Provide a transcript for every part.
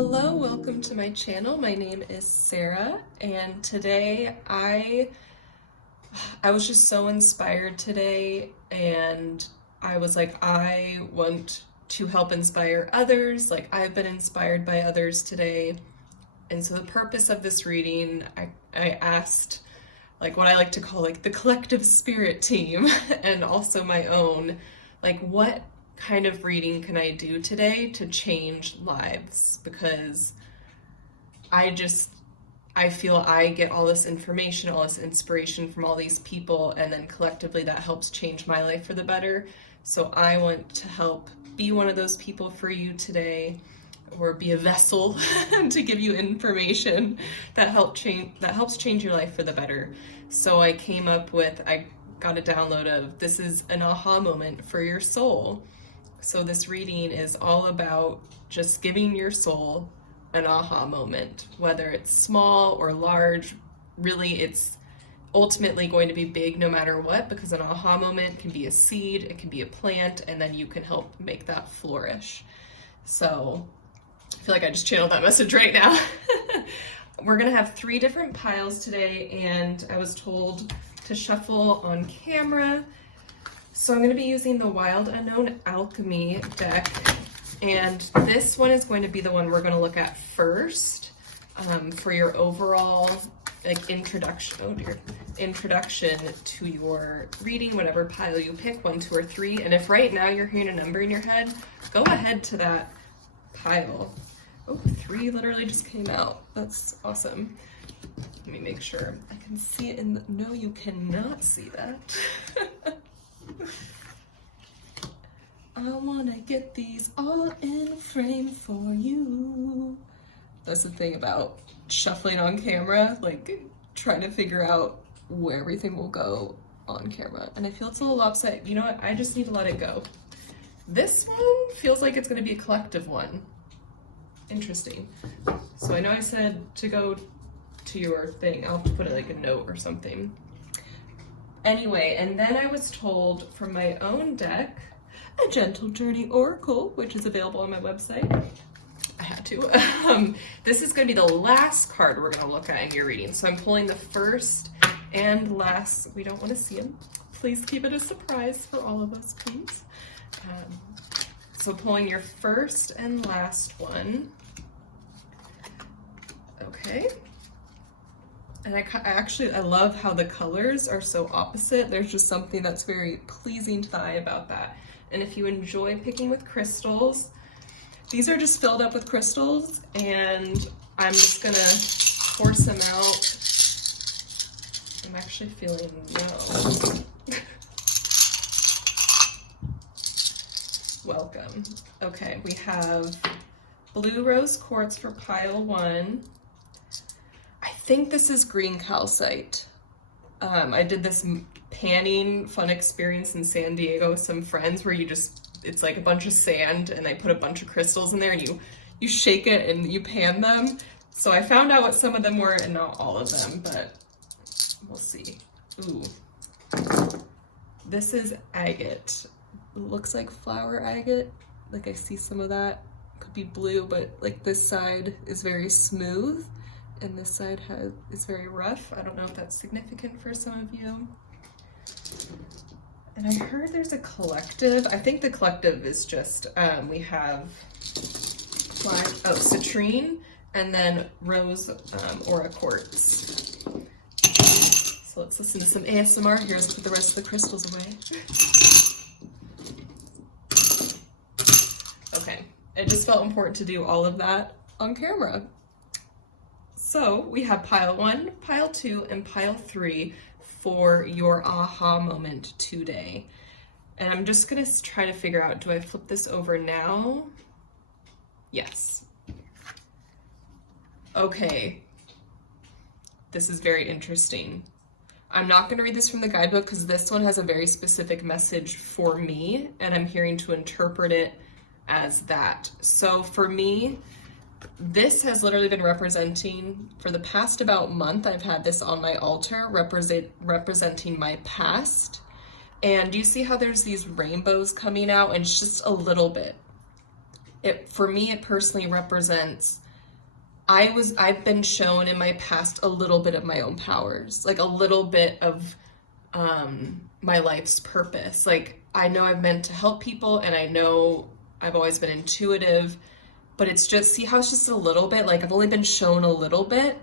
Hello, welcome to my channel. My name is Sarah, and today I was just so inspired today, and I was like, I want to help inspire others. Like, I've been inspired by others today. And so the purpose of this reading, I asked like what I like to call like the collective spirit team and also my own, like what kind of reading can I do today to change lives? Because I feel I get all this information, all this inspiration from all these people, and then collectively that helps change my life for the better. So I want to help be one of those people for you today, or be a vessel to give you information that helps change your life for the better. So I came up with, I got a download of, this is an aha moment for your soul. So this reading is all about just giving your soul an aha moment, whether it's small or large. Really, it's ultimately going to be big no matter what, because an aha moment can be a seed, it can be a plant, and then you can help make that flourish. So I feel like I just channeled that message right now. We're gonna have 3 different piles today, and I was told to shuffle on camera. So I'm going to be using the Wild Unknown Alchemy deck, and this one is going to be the one we're going to look at first for your overall like introduction to your reading, whatever pile you pick, 1, 2, or 3. And if right now you're hearing a number in your head, go ahead to that pile. Oh, 3 literally just came out. That's awesome. Let me make sure I can see it in the, no, you cannot see that. I wanna get these all in frame for you. That's the thing about shuffling on camera, like trying to figure out where everything will go on camera. And I feel it's a little lopsided. You know what? I just need to let it go. This one feels like it's gonna be a collective one. Interesting. So I know I said to go to your thing. I'll have to put it like a note or something. Anyway, and then I was told from my own deck, a Gentle Journey Oracle, which is available on my website. I had to. This is going to be the last card we're going to look at in your reading. So I'm pulling the first and last. We don't want to see them. Please keep it a surprise for all of us, please. So pulling your first and last one. Okay. And I love how the colors are so opposite. There's just something that's very pleasing to the eye about that. And if you enjoy picking with crystals, these are just filled up with crystals, and I'm just gonna force them out. I'm actually feeling no. Welcome. Okay, we have blue rose quartz for pile 1. I think this is green calcite. I did this panning fun experience in San Diego with some friends where it's like a bunch of sand and they put a bunch of crystals in there and you shake it and you pan them. So I found out what some of them were and not all of them, but we'll see. Ooh. This is agate. It looks like flower agate. Like I see some of that. Could be blue, but like this side is very smooth. And this side is very rough. I don't know if that's significant for some of you. And I heard there's a collective. I think the collective is just, we have citrine and then rose aura quartz. So let's listen to some ASMR here. Let's put the rest of the crystals away. Okay, it just felt important to do all of that on camera. So we have pile 1, pile 2, and pile 3 for your aha moment today. And I'm just gonna try to figure out, do I flip this over now? Yes. Okay. This is very interesting. I'm not gonna read this from the guidebook because this one has a very specific message for me, and I'm hearing to interpret it as that. So for me, this has literally been representing, for the past about month, I've had this on my altar, representing my past. And you see how there's these rainbows coming out, and it's just a little bit. For me, it personally represents I've been shown in my past a little bit of my own powers, like a little bit of my life's purpose. Like, I know I've meant to help people, and I know I've always been intuitive, but it's just, see how it's just a little bit, like I've only been shown a little bit.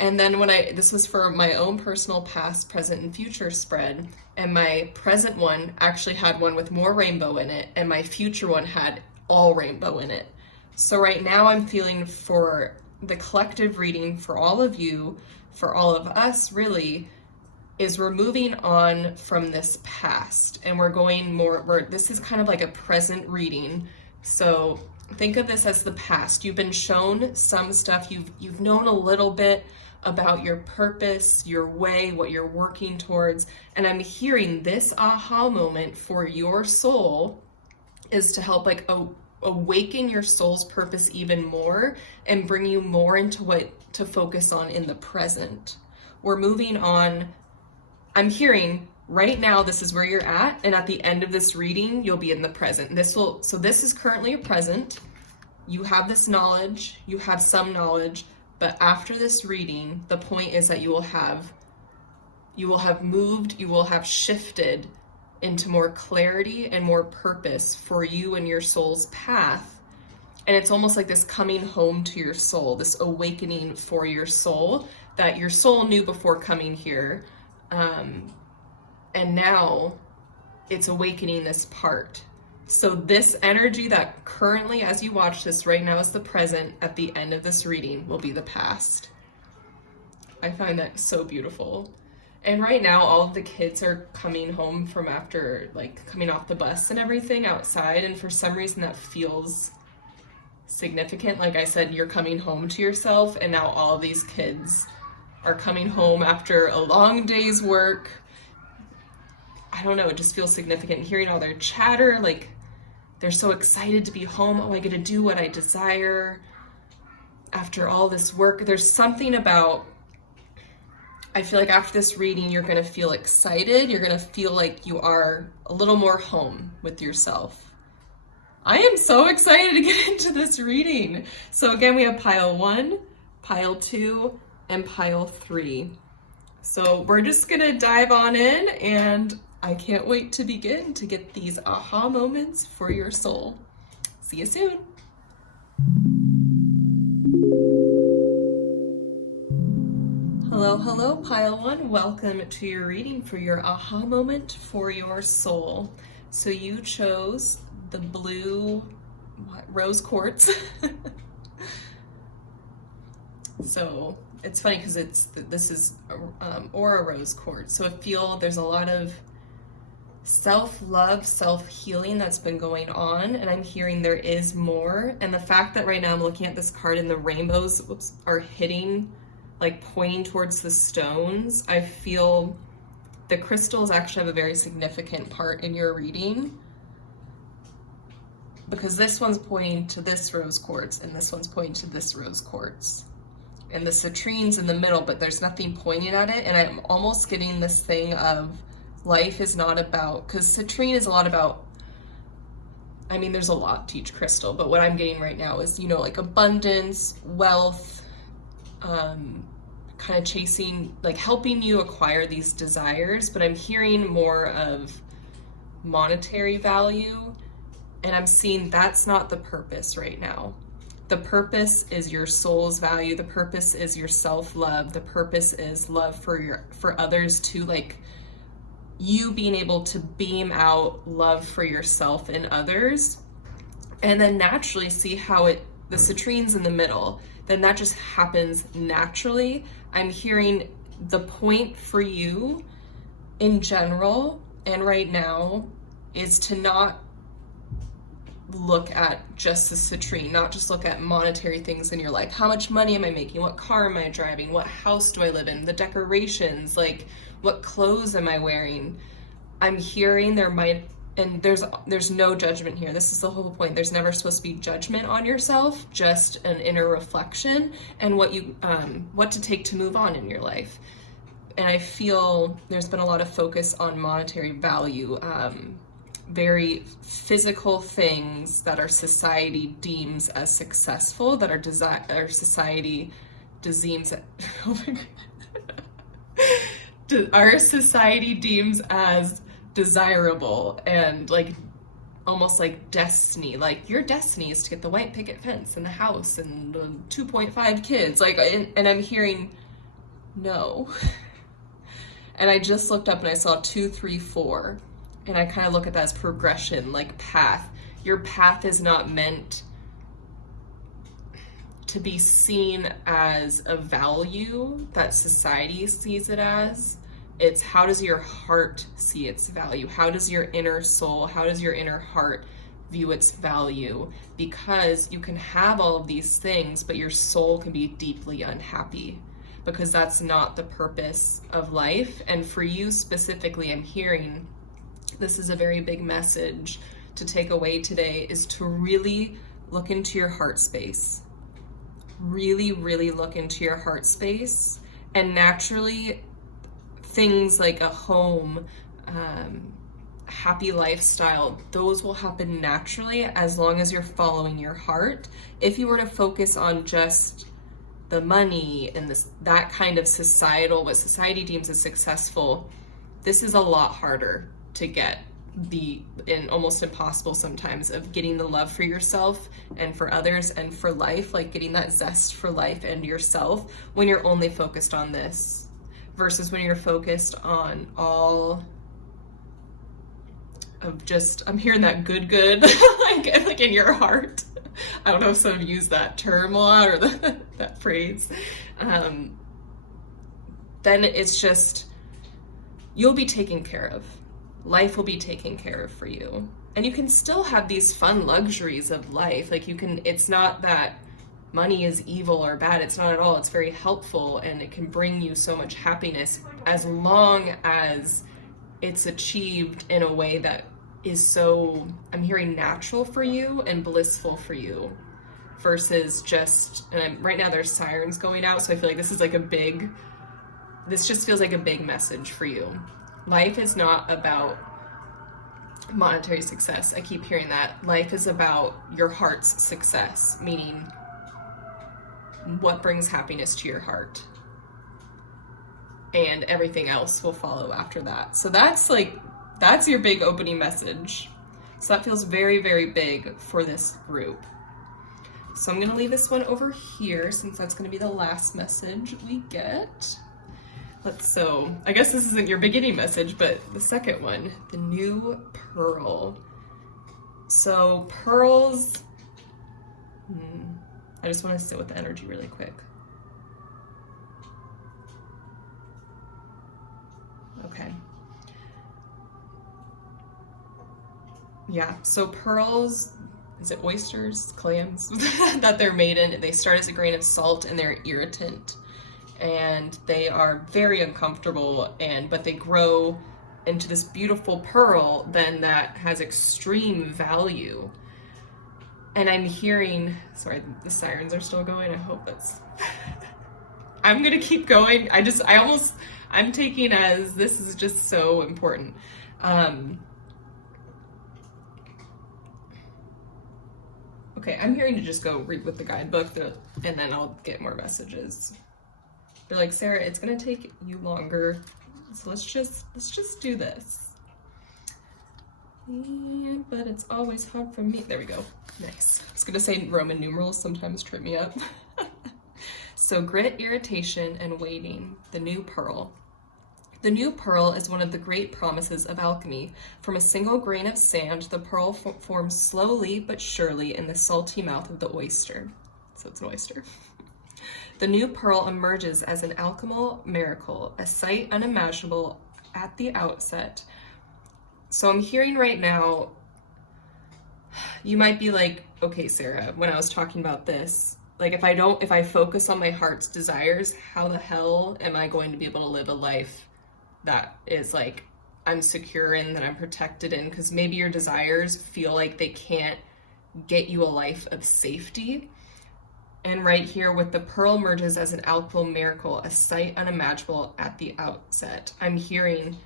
And then this was for my own personal past, present, and future spread, and my present one actually had one with more rainbow in it, and my future one had all rainbow in it. So right now I'm feeling for the collective reading for all of you, for all of us really, is we're moving on from this past, and we're going more, this is kind of like a present reading. So think of this as the past. You've been shown some stuff, you've known a little bit about your purpose, your way, what you're working towards, and I'm hearing this aha moment for your soul is to help like awaken your soul's purpose even more and bring you more into what to focus on in the present. We're moving on. I'm hearing right now this is where you're at, and at the end of this reading you'll be in the present. So this is currently a present. You have this knowledge, you have some knowledge, but after this reading, the point is that you will have moved, you will have shifted into more clarity and more purpose for you and your soul's path. And it's almost like this coming home to your soul, this awakening for your soul that your soul knew before coming here. And now it's awakening this part. So this energy that currently, as you watch this right now, is the present, at the end of this reading will be the past. I find that so beautiful. And right now, all of the kids are coming home from after, like, coming off the bus and everything outside. And for some reason, that feels significant. Like I said, you're coming home to yourself, and now all of these kids are coming home after a long day's work. I don't know, it just feels significant. Hearing all their chatter, like, they're so excited to be home. Oh, I get to do what I desire after all this work. There's something about, I feel like after this reading, you're gonna feel excited. You're gonna feel like you are a little more home with yourself. I am so excited to get into this reading. So again, we have pile 1, pile 2, and pile 3. So we're just gonna dive on in, and I can't wait to begin to get these aha moments for your soul. See you soon. Hello, pile 1. Welcome to your reading for your aha moment for your soul. So you chose the blue rose quartz. So it's funny because this is aura rose quartz. So there's a lot of self-love, self-healing that's been going on, and I'm hearing there is more. And the fact that right now I'm looking at this card and the rainbows are hitting, like pointing towards the stones, I feel the crystals actually have a very significant part in your reading, because this one's pointing to this rose quartz and this one's pointing to this rose quartz, and the citrine's in the middle, but there's nothing pointing at it. And I'm almost getting this thing of life is not about, because citrine is a lot about, I mean, there's a lot to each crystal, but what I'm getting right now is, you know, like abundance, wealth, kind of chasing, like helping you acquire these desires. But I'm hearing more of monetary value, and I'm seeing that's not the purpose right now. The purpose is your soul's value. The purpose is your self-love. The purpose is love for others too, like you being able to beam out love for yourself and others. And then naturally see how the citrine's in the middle, then that just happens naturally. I'm hearing the point for you in general and right now is to not look at just the citrine, not just look at monetary things in your life. How much money am I making? What car am I driving? What house do I live in? The decorations, like what clothes am I wearing? I'm hearing there might, and there's no judgment here. This is the whole point. There's never supposed to be judgment on yourself, just an inner reflection and what to take to move on in your life. And I feel there's been a lot of focus on monetary value, very physical things that our society deems as successful, that our society deems, oh my God, our society deems as desirable and like almost like destiny. Like your destiny is to get the white picket fence and the house and the 2.5 kids. Like, and I'm hearing no. And I just looked up and I saw 2, 3, 4. And I kind of look at that as progression, like path. Your path is not meant to be seen as a value that society sees it as. It's how does your heart see its value? How does your inner soul, how does your inner heart view its value? Because you can have all of these things, but your soul can be deeply unhappy, because that's not the purpose of life. And for you specifically, I'm hearing this is a very big message to take away today, is to really look into your heart space. Really, really look into your heart space. And naturally, things like a home, happy lifestyle, those will happen naturally as long as you're following your heart. If you were to focus on just the money and that kind of societal, what society deems as successful, this is a lot harder to get, and almost impossible sometimes, of getting the love for yourself and for others and for life, like getting that zest for life and yourself when you're only focused on this, versus when you're focused on all of just, I'm hearing that good, like in your heart. I don't know if some of you use that term a lot, or that phrase. Then it's just, you'll be taken care of. Life will be taken care of for you. And you can still have these fun luxuries of life. Like it's not that money is evil or bad. It's not at all. It's very helpful, and it can bring you so much happiness as long as it's achieved in a way that is so, I'm hearing, natural for you and blissful for you, versus just, and right now there's sirens going out, so I feel like this is like this just feels like a big message for you. Life is not about monetary success. I keep hearing that. Life is about your heart's success, meaning what brings happiness to your heart. And everything else will follow after that. So that's your big opening message. So that feels very, very big for this group. So I'm going to leave this one over here, since that's going to be the last message we get. So I guess this isn't your beginning message, but the second one, the new pearl. So pearls, I just want to sit with the energy really quick. Okay. Yeah, so pearls, is it oysters, clams, that they're made in? They start as a grain of salt and they're irritant. And they are very uncomfortable, but they grow into this beautiful pearl then that has extreme value. And I'm hearing, sorry, the sirens are still going. I hope that's, I'm gonna keep going. I'm taking as this is just so important. Okay, I'm hearing to just go read with the guidebook, and then I'll get more messages. They're like, Sarah, it's gonna take you longer, so let's just do this. Yeah, but it's always hard for me. There we go. Nice. I was gonna say Roman numerals sometimes trip me up. So grit, irritation, and waiting. The new pearl. The new pearl is one of the great promises of alchemy. From a single grain of sand, the pearl forms slowly but surely in the salty mouth of the oyster. So it's an oyster. The new pearl emerges as an alchemical miracle, a sight unimaginable at the outset. So I'm hearing right now, you might be like, okay, Sarah, when I was talking about this, like if I focus on my heart's desires, how the hell am I going to be able to live a life that is like I'm secure in, that I'm protected in? Because maybe your desires feel like they can't get you a life of safety. And right here with the pearl emerges as an alchemical miracle, a sight unimaginable at the outset. I'm hearing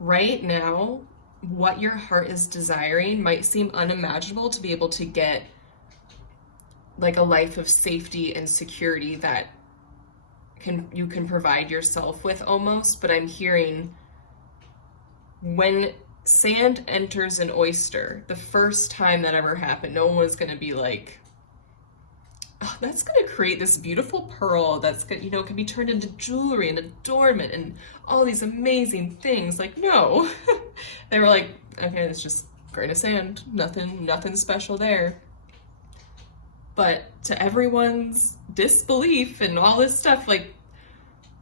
right now, what your heart is desiring might seem unimaginable to be able to get like a life of safety and security that you can provide yourself with almost. But I'm hearing when sand enters an oyster, the first time that ever happened, no one was going to be like, oh, that's going to create this beautiful pearl that's going to, you know, can be turned into jewelry and adornment and all these amazing things. Like, no. They were like, okay, it's just grain of sand, nothing special there. But to everyone's disbelief and all this stuff, like,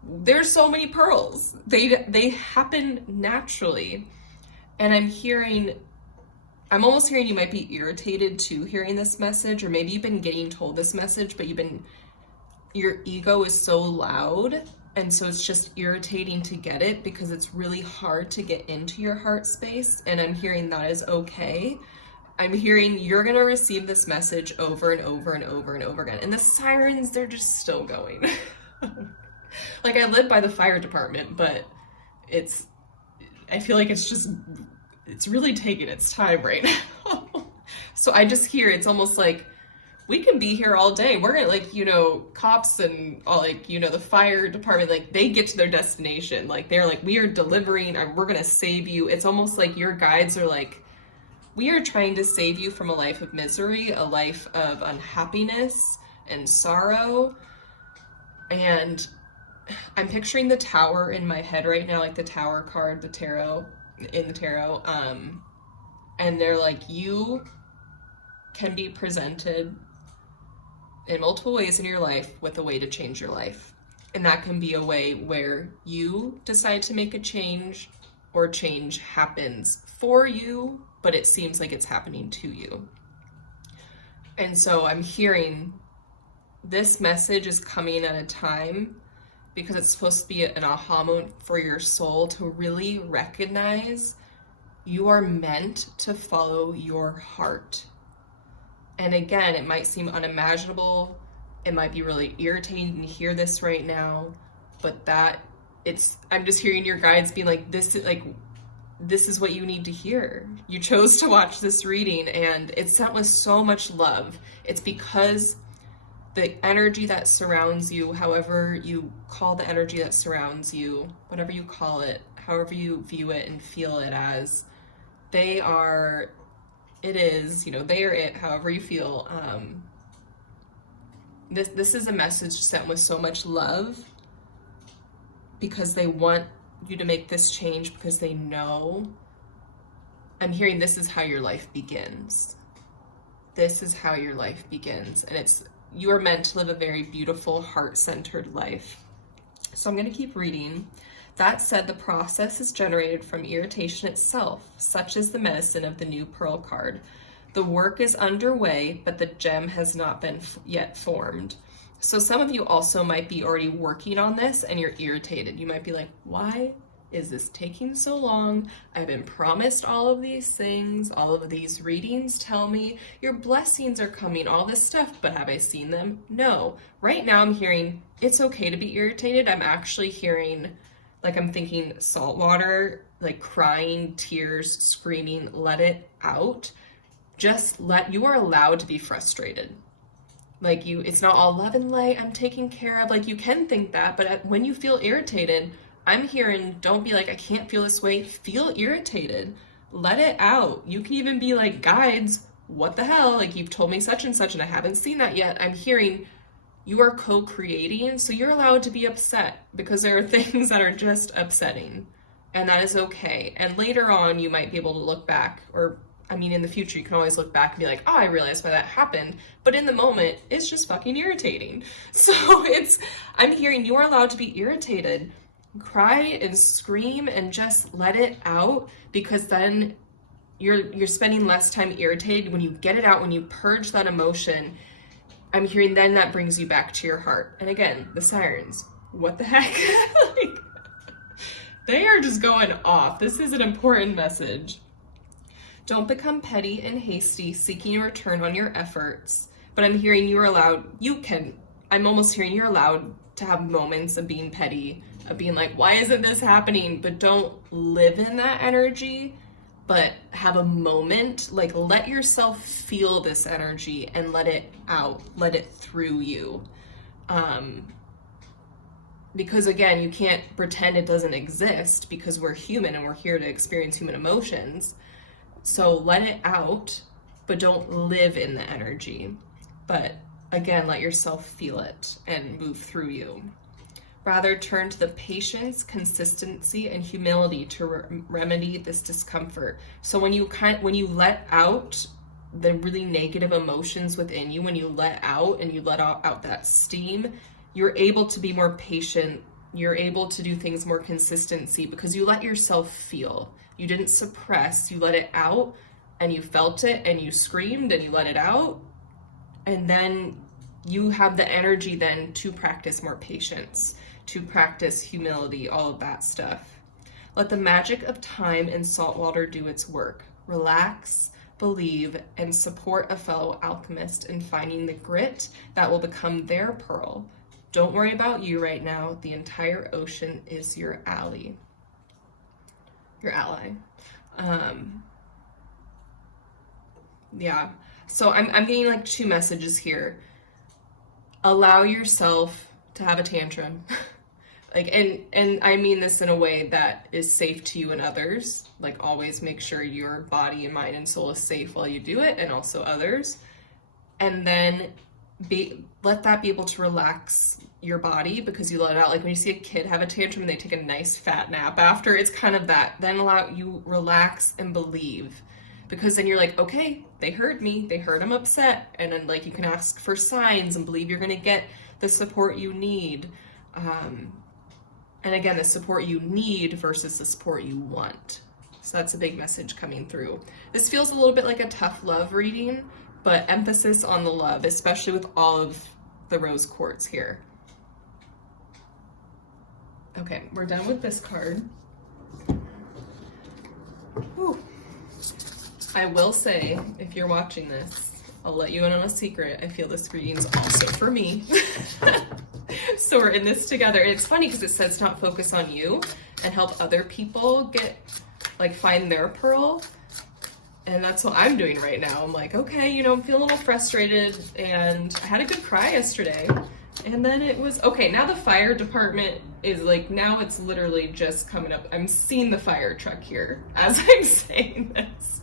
there's so many pearls. They happen naturally. And I'm almost hearing you might be irritated to hearing this message, or maybe you've been getting told this message, but your ego is so loud, and so it's just irritating to get it because it's really hard to get into your heart space. And I'm hearing that is okay. I'm hearing you're going to receive this message over and over and over and over again. And the sirens, they're just still going. Like, I live by the fire department, but I feel like it's really taking its time right now. So I just hear, it's almost like, we can be here all day. We're gonna, like, you know, cops and all, like, you know, the fire department, like, they get to their destination. Like, they're like, we are delivering, we're gonna save you. It's almost like your guides are like, we are trying to save you from a life of misery, a life of unhappiness and sorrow. And I'm picturing the tower in my head right now, like the tower card, the tarot, in the tarot. And they're like, you can be presented in multiple ways in your life with a way to change your life. And that can be a way where you decide to make a change, or change happens for you, but it seems like it's happening to you. And so I'm hearing this message is coming at a time, because it's supposed to be an aha moment for your soul to really recognize you are meant to follow your heart. And again, it might seem unimaginable. It might be really irritating to hear this right now, but I'm just hearing your guides being like, this is what you need to hear. You chose to watch this reading, and it's sent with so much love. It's because the energy that surrounds you, however you call the energy that surrounds you, whatever you call it, however you view it and feel it as, they are it, however you feel. This is a message sent with so much love, because they want you to make this change, because they know. I'm hearing this is how your life begins. This is how your life begins. And you are meant to live a very beautiful, heart-centered life. So I'm going to keep reading. That said, the process is generated from irritation itself, such as the medicine of the new pearl card. The work is underway, but the gem has not been yet formed. So some of you also might be already working on this, and you're irritated. You might be like, why is this taking so long? I've been promised all of these things. All of these readings tell me your blessings are coming, all this stuff, but have I seen them? No. Right now I'm hearing it's okay to be irritated. I'm actually hearing, like, I'm thinking salt water, like crying, tears, screaming, let it out. You are allowed to be frustrated. Like, it's not all love and light, I'm taken care of. Like, you can think that, but when you feel irritated, I'm hearing, don't be like, I can't feel this way. Feel irritated. Let it out. You can even be like, guides, what the hell? Like, you've told me such and such, and I haven't seen that yet. I'm hearing you are co-creating, so you're allowed to be upset, because there are things that are just upsetting, and that is okay. And later on, you might be able to look back, in the future, you can always look back and be like, oh, I realized why that happened. But in the moment, it's just fucking irritating. So I'm hearing you are allowed to be irritated. Cry and scream and just let it out, because then you're spending less time irritated. When you get it out, when you purge that emotion, I'm hearing then that brings you back to your heart. And again, the sirens, what the heck? Like, they are just going off. This is an important message. Don't become petty and hasty, seeking a return on your efforts. But I'm hearing I'm almost hearing you're allowed to have moments of being petty, of being like, why isn't this happening? But don't live in that energy. but have a moment, like let yourself feel this energy and let it out, let it through you. Because again, you can't pretend it doesn't exist, because we're human and we're here to experience human emotions. So let it out, but don't live in the energy. But again, let yourself feel it and move through you. Rather, turn to the patience, consistency, and humility to remedy this discomfort. So when you let out the really negative emotions within you, when you let out and you let out that steam, you're able to be more patient. You're able to do things more consistency because you let yourself feel. You didn't suppress, you let it out, and you felt it, and you screamed, and you let it out. And then you have the energy then to practice more patience, to practice humility, all of that stuff. Let the magic of time and salt water do its work. Relax, believe, and support a fellow alchemist in finding the grit that will become their pearl. Don't worry about you right now. The entire ocean is your ally. Your ally. Yeah. So I'm getting like two messages here. Allow yourself to have a tantrum. Like, and I mean this in a way that is safe to you and others. Like, always make sure your body and mind and soul is safe while you do it, and also others. And then let that be able to relax your body, because you let it out. Like when you see a kid have a tantrum and they take a nice fat nap after, it's kind of that. Then allow you relax and believe, because then you're like, okay, they heard me, they heard I'm upset, and then like you can ask for signs and believe you're gonna get the support you need. And again, the support you need versus the support you want. So that's a big message coming through. This feels a little bit like a tough love reading, but emphasis on the love, especially with all of the rose quartz here. Okay, we're done with this card. Whew. I will say, if you're watching this, I'll let you in on a secret. I feel this reading's also for me. So we're in this together. And it's funny because it says not focus on you and help other people find their pearl. And that's what I'm doing right now. I'm like, okay, I'm feeling a little frustrated, and I had a good cry yesterday. And then it was, okay, now the fire department is like, now it's literally just coming up. I'm seeing the fire truck here as I'm saying this.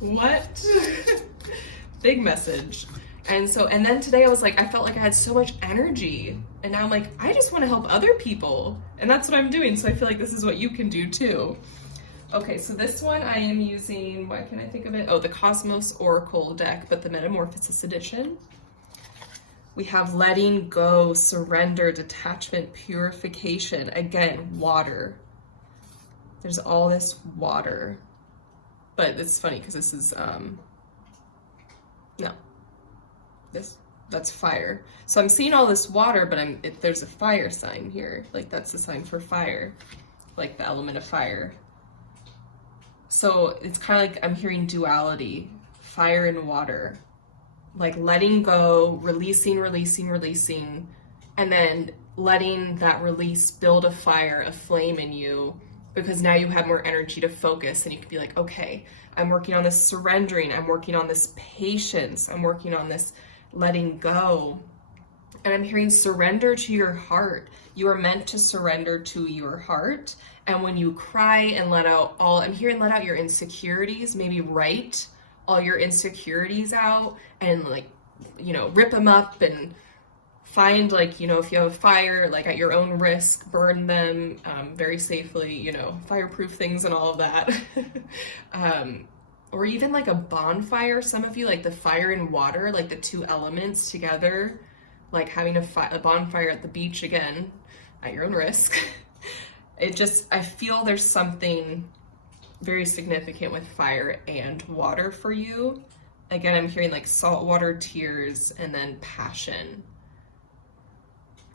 What? Big message. And then today I was like, I felt like I had so much energy. And now I'm like, I just want to help other people. And that's what I'm doing. So I feel like this is what you can do too. Okay, so this one I am using, why can't I think of it? Oh, the Kosmos Oracle deck, but the Metamorphosis edition. We have letting go, surrender, detachment, purification. Again, water. There's all this water. But it's funny because this is, no. That's fire. So I'm seeing all this water, but there's a fire sign here. Like that's the sign for fire. Like the element of fire. So it's kind of like I'm hearing duality, fire and water, like letting go, releasing, and then letting that release build a fire, a flame in you, because now you have more energy to focus, and you can be like, okay, I'm working on this surrendering, I'm working on this patience, I'm working on this letting go. And I'm hearing surrender to your heart. You are meant to surrender to your heart. And when you cry and let out I'm hearing let out your insecurities, maybe write all your insecurities out and rip them up and find if you have a fire, at your own risk, burn them very safely, fireproof things and all of that. Or even a bonfire. Some of you the fire and water, the two elements together, having a bonfire at the beach, again, at your own risk. I feel there's something very significant with fire and water for you. Again, I'm hearing saltwater tears and then passion.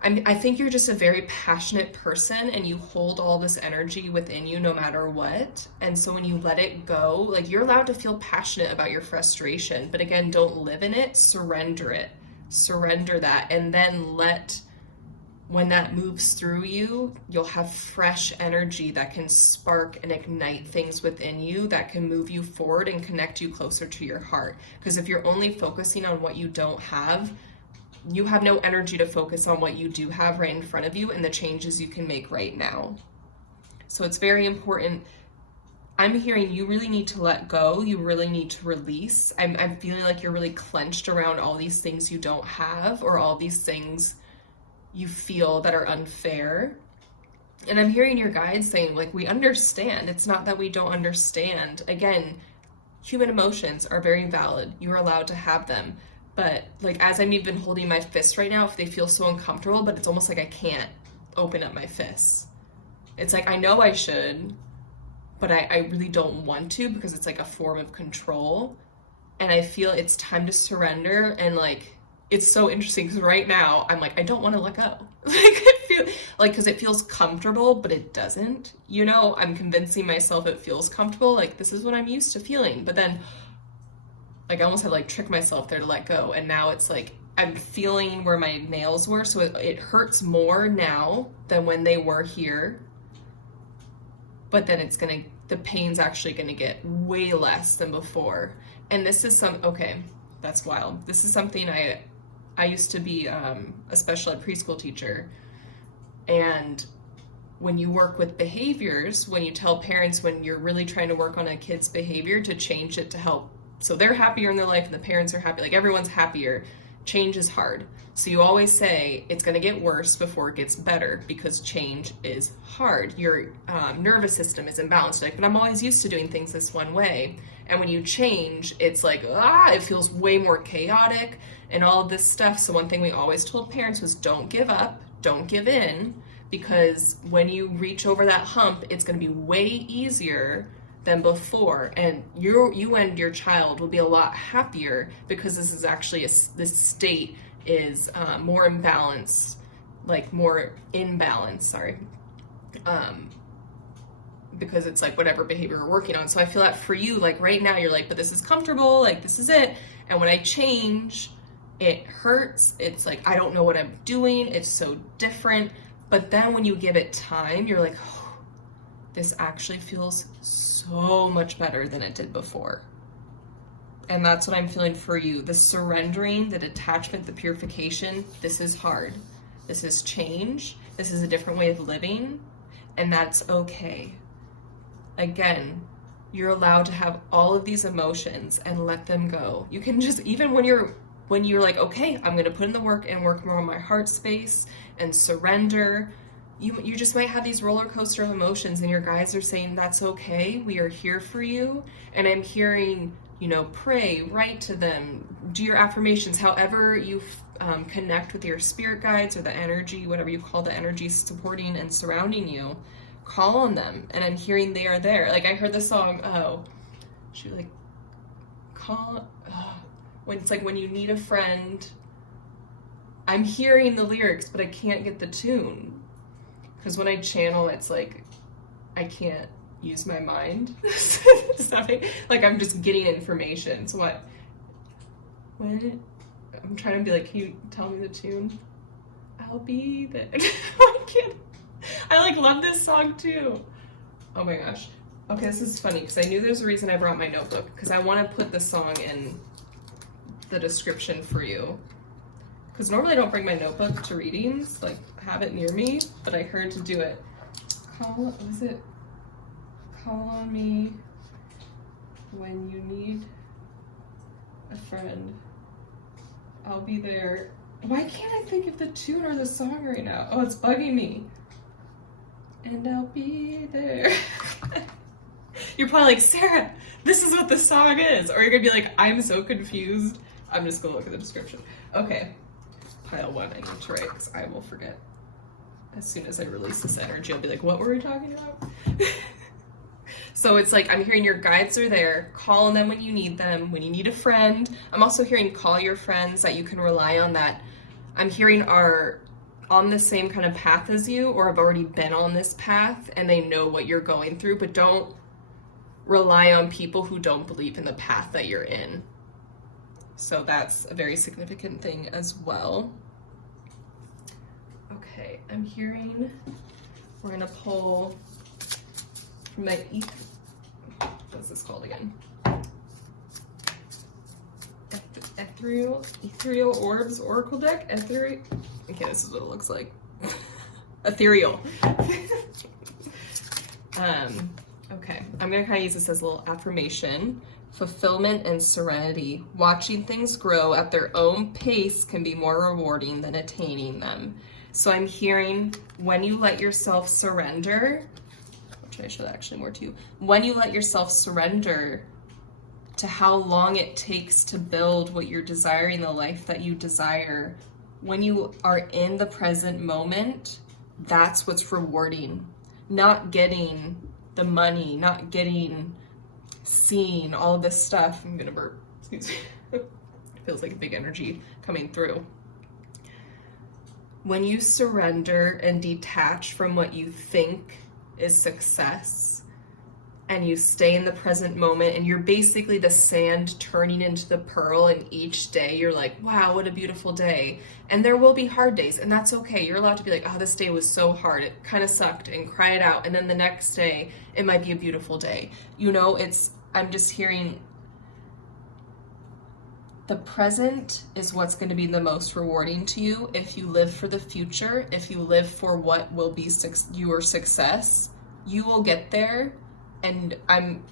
I think you're just a very passionate person, and you hold all this energy within you no matter what. And so when you let it go, you're allowed to feel passionate about your frustration, but again, don't live in it, surrender it. Surrender that, and then let when that moves through you, you'll have fresh energy that can spark and ignite things within you that can move you forward and connect you closer to your heart. Because if you're only focusing on what you don't have, you have no energy to focus on what you do have right in front of you and the changes you can make right now. So it's very important. I'm hearing you really need to let go. You really need to release. I'm feeling like you're really clenched around all these things you don't have, or all these things you feel that are unfair. And I'm hearing your guides saying, like, we understand. It's not that we don't understand. Again, human emotions are very valid. You're allowed to have them. But like, as I'm even holding my fists right now, if they feel so uncomfortable, but it's almost like I can't open up my fists. It's like, I know I should, but I really don't want to, because it's like a form of control. And I feel it's time to surrender. And like, it's so interesting because right now I'm like, I don't want to let go. Like, I feel like, because it feels comfortable, but it doesn't. You know, I'm convincing myself it feels comfortable. Like, this is what I'm used to feeling. But then, like, I almost had like tricked myself there to let go. And now it's like, I'm feeling where my nails were. So it hurts more now than when they were here. But then the pain's actually gonna get way less than before. And this is okay, that's wild. This is something I used to be a special ed preschool teacher. And when you work with behaviors, when you tell parents, when you're really trying to work on a kid's behavior to change it to help, so they're happier in their life and the parents are happy, like everyone's happier, change is hard. So you always say it's going to get worse before it gets better, because change is hard. Your nervous system is imbalanced. Like, but I'm always used to doing things this one way. And when you change, it's like, it feels way more chaotic and all of this stuff. So one thing we always told parents was, don't give up, don't give in, because when you reach over that hump, it's going to be way easier than before, and you and your child will be a lot happier, because this is actually this state is more imbalance, like more in balance, sorry, because it's like whatever behavior we're working on. So I feel that for you, like right now you're like, but this is comfortable, like this is it, and when I change, it hurts. It's like, I don't know what I'm doing, it's so different. But then when you give it time, you're like, oh, this actually feels so much better than it did before. And that's what I'm feeling for you. The surrendering, the detachment, the purification, this is hard. This is change. This is a different way of living, and that's okay. Again, you're allowed to have all of these emotions and let them go. You can just, even when you're like, okay, I'm gonna put in the work and work more on my heart space and surrender, you just might have these roller coaster of emotions, and your guides are saying, that's okay, we are here for you. And I'm hearing, pray, write to them, do your affirmations, however you connect with your spirit guides or the energy, whatever you call the energy supporting and surrounding you, call on them. And I'm hearing they are there. Like, I heard the song, when it's like, when you need a friend, I'm hearing the lyrics, but I can't get the tune. Because when I channel, it's like, I can't use my mind. Like, I'm just getting information. So I'm trying to be like, can you tell me the tune? I'll be there. I love this song too. Oh my gosh. Okay, this is funny, because I knew there's a reason I brought my notebook, because I want to put the song in the description for you. Because normally I don't bring my notebook to readings, like have it near me, but I heard to do it. Call on me when you need a friend. I'll be there. Why can't I think of the tune or the song right now? Oh, it's bugging me. And I'll be there. You're probably like, Sarah, this is what the song is. Or you're gonna be like, I'm so confused. I'm just gonna look at the description. Okay. Pile 1, I need to write, because I will forget. As soon as I release this energy, I'll be like, what were we talking about? So it's like, I'm hearing your guides are there. Call on them when you need them, when you need a friend. I'm also hearing call your friends that you can rely on, that I'm hearing are on the same kind of path as you, or have already been on this path, and they know what you're going through, but don't rely on people who don't believe in the path that you're in. So that's a very significant thing as well. Okay. Okay, I'm hearing, we're gonna pull from my what's this called again? Ethereal Orbs Oracle deck? Ethereal? Okay, this is what it looks like. Ethereal. Okay, I'm gonna kind of use this as a little affirmation. Fulfillment and serenity. Watching things grow at their own pace can be more rewarding than attaining them. So I'm hearing when you let yourself surrender, which I should actually more to you, when you let yourself surrender to how long it takes to build what you're desiring, the life that you desire, when you are in the present moment, that's what's rewarding. Not getting the money, not getting seen, all of this stuff. I'm gonna burp, excuse me. It feels like a big energy coming through. When you surrender and detach from what you think is success, and you stay in the present moment, and you're basically the sand turning into the pearl, and each day you're like, wow, what a beautiful day. And there will be hard days, and that's okay. You're allowed to be like, oh, this day was so hard, it kind of sucked, and cry it out. And then the next day, it might be a beautiful day. You know, I'm just hearing the present is what's going to be the most rewarding to you. If you live for the future, if you live for what will be your success, you will get there. And I'm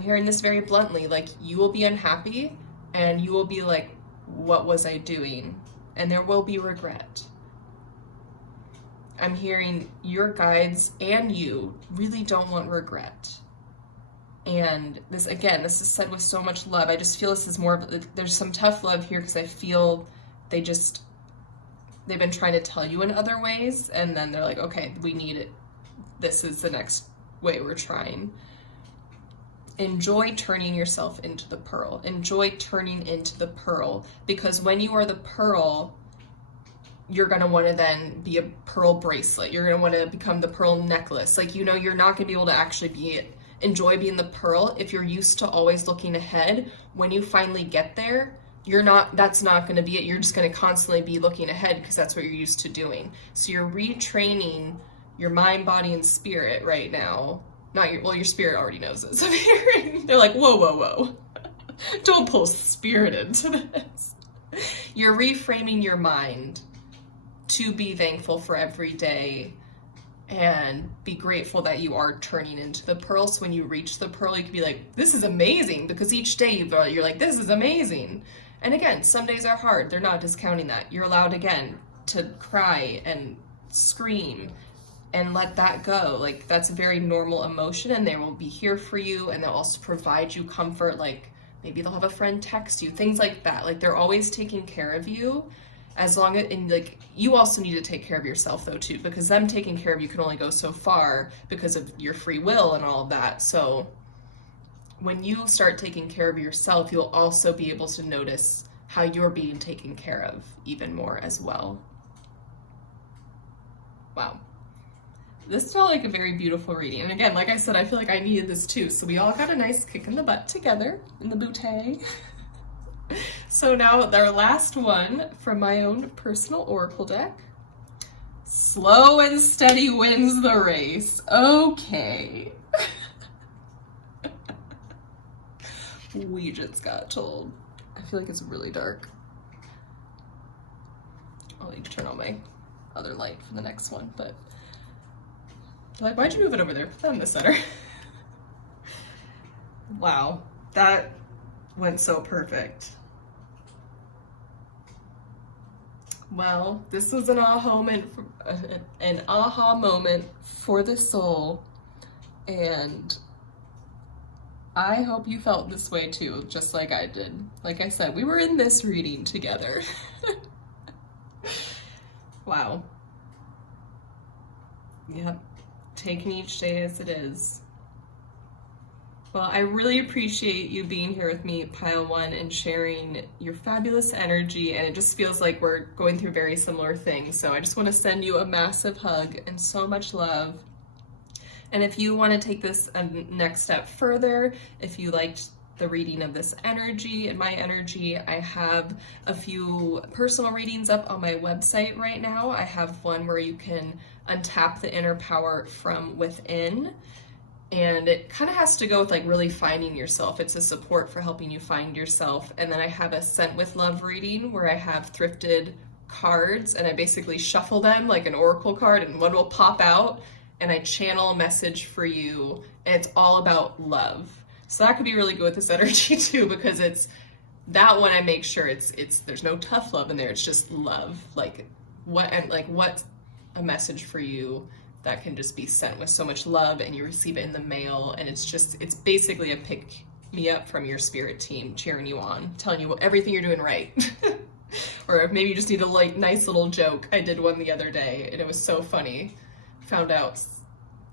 hearing this very bluntly, like you will be unhappy and you will be like, what was I doing? And there will be regret. I'm hearing your guides and you really don't want regret. And this is said with so much love. I just feel this is more of, there's some tough love here because I feel they've been trying to tell you in other ways. And then they're like, okay, we need it. This is the next way we're trying. Enjoy turning yourself into the pearl. Enjoy turning into the pearl, because when you are the pearl, you're going to want to then be a pearl bracelet. You're going to want to become the pearl necklace. Like, you know, you're not going to be able to actually enjoy being the pearl if you're used to always looking ahead. When you finally get there, that's not going to be it. You're just going to constantly be looking ahead because that's what you're used to doing. So you're retraining your mind, body, and spirit right now. Your spirit already knows this. They're like, whoa. Don't pull spirit into this. You're reframing your mind to be thankful for every day and be grateful that you are turning into the pearl. So when you reach the pearl, you can be like, this is amazing, because each day you're like, this is amazing. And again, some days are hard. They're not discounting that. You're allowed, again, to cry and scream and let that go. Like, that's a very normal emotion, and they will be here for you, and they'll also provide you comfort. Like, maybe they'll have a friend text you, things like that. Like, they're always taking care of you, as long as, and like, you also need to take care of yourself though too, because them taking care of you can only go so far because of your free will and all of that. So when you start taking care of yourself, you'll also be able to notice how you're being taken care of even more as well. Wow. This felt like a very beautiful reading. And again, like I said, I feel like I needed this too. So we all got a nice kick in the butt together in the bootay. So now our last one from my own personal oracle deck. Slow and steady wins the race. Okay. We just got told. I feel like it's really dark. I'll need to turn on my other light for the next one, but like, why'd you move it over there? Put that in the center. Wow, that went so perfect. Well, this was an aha moment for the soul, and I hope you felt this way too, just like I did. Like I said, we were in this reading together. Wow. Yep. Taking each day as it is. Well, I really appreciate you being here with me, Pile One, and sharing your fabulous energy, and it just feels like we're going through very similar things. So I just want to send you a massive hug and so much love. And if you want to take this a next step further, if you liked the reading of this energy and my energy. I have a few personal readings up on my website right now. I have one where you can untap the inner power from within, and it kind of has to go with like really finding yourself. It's a support for helping you find yourself. And then I have a Sent with Love reading where I have thrifted cards and I basically shuffle them like an oracle card, and one will pop out and I channel a message for you, and it's all about love. So that could be really good with this energy too, because it's that one. I make sure it's there's no tough love in there. It's just love. Like what's a message for you that can just be sent with so much love, and you receive it in the mail, and it's basically a pick me up from your spirit team, cheering you on, telling you everything you're doing right. Or maybe you just need a like nice little joke. I did one the other day and it was so funny. Found out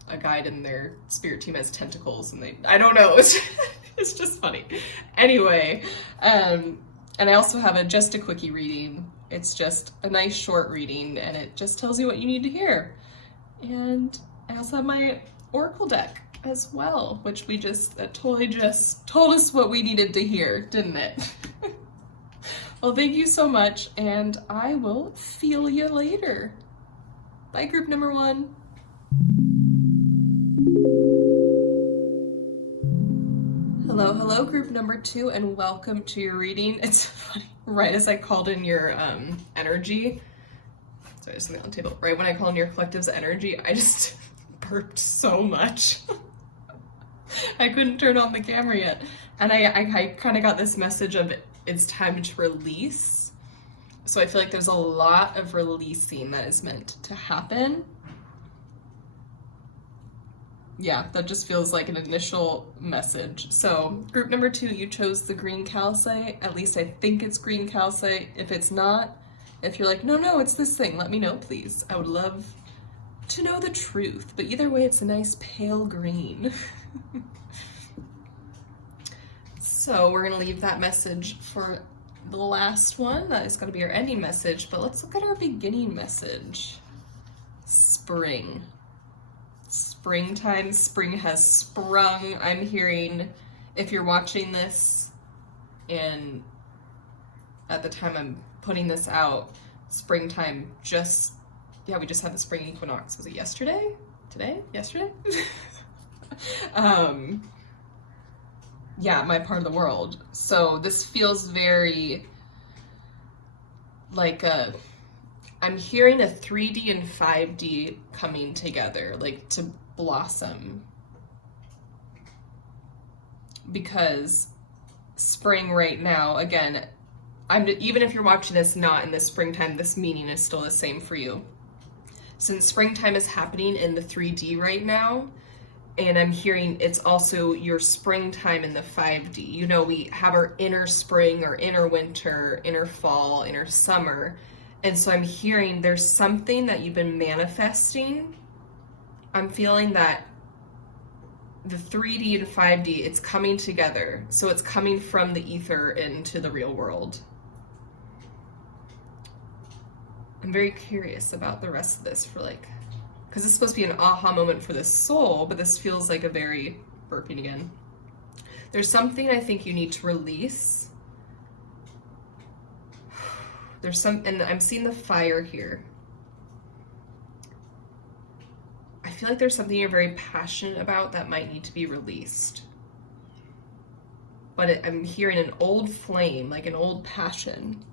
a guide in their spirit team has tentacles, and I don't know, it's just funny. Anyway, and I also have just a quickie reading. It's just a nice short reading, and it just tells you what you need to hear. And I also have my oracle deck as well, which totally just told us what we needed to hear, didn't it? Well, thank you so much, and I will feel you later. Bye, group number 1. Hello, group number 2, and welcome to your reading. It's funny, right as I called in your energy, sorry, there's something on the table. Right when I called in your collective's energy, I just burped so much. I couldn't turn on the camera yet. And I kind of got this message of it's time to release. So I feel like there's a lot of releasing that is meant to happen. Yeah, that just feels like an initial message. So group number 2, you chose the green calcite. At least I think it's green calcite. If it's not, if you're like, no, it's this thing, let me know, please. I would love to know the truth. But either way, it's a nice pale green. So we're gonna leave that message for the last one. That is gonna be our ending message, but let's look at our beginning message. Spring. Springtime, spring has sprung. I'm hearing, if you're watching this, and at the time I'm putting this out, springtime we just had the spring equinox. Was it yesterday? Today? Yesterday? Yeah, my part of the world. So this feels very like I'm hearing a 3D and 5D coming together, like to blossom. Because spring right now, again, even if you're watching this not in the springtime, this meaning is still the same for you. Since springtime is happening in the 3D right now, and I'm hearing it's also your springtime in the 5D. You know, we have our inner spring, our inner winter, inner fall, inner summer. And so I'm hearing there's something that you've been manifesting. I'm feeling that the 3D and 5D, it's coming together. So it's coming from the ether into the real world. I'm very curious about the rest of this because it's supposed to be an aha moment for the soul, but this feels like a very, burping again. There's something I think you need to release. And I'm seeing the fire here. I feel like there's something you're very passionate about that might need to be released. But I'm hearing an old flame, like an old passion.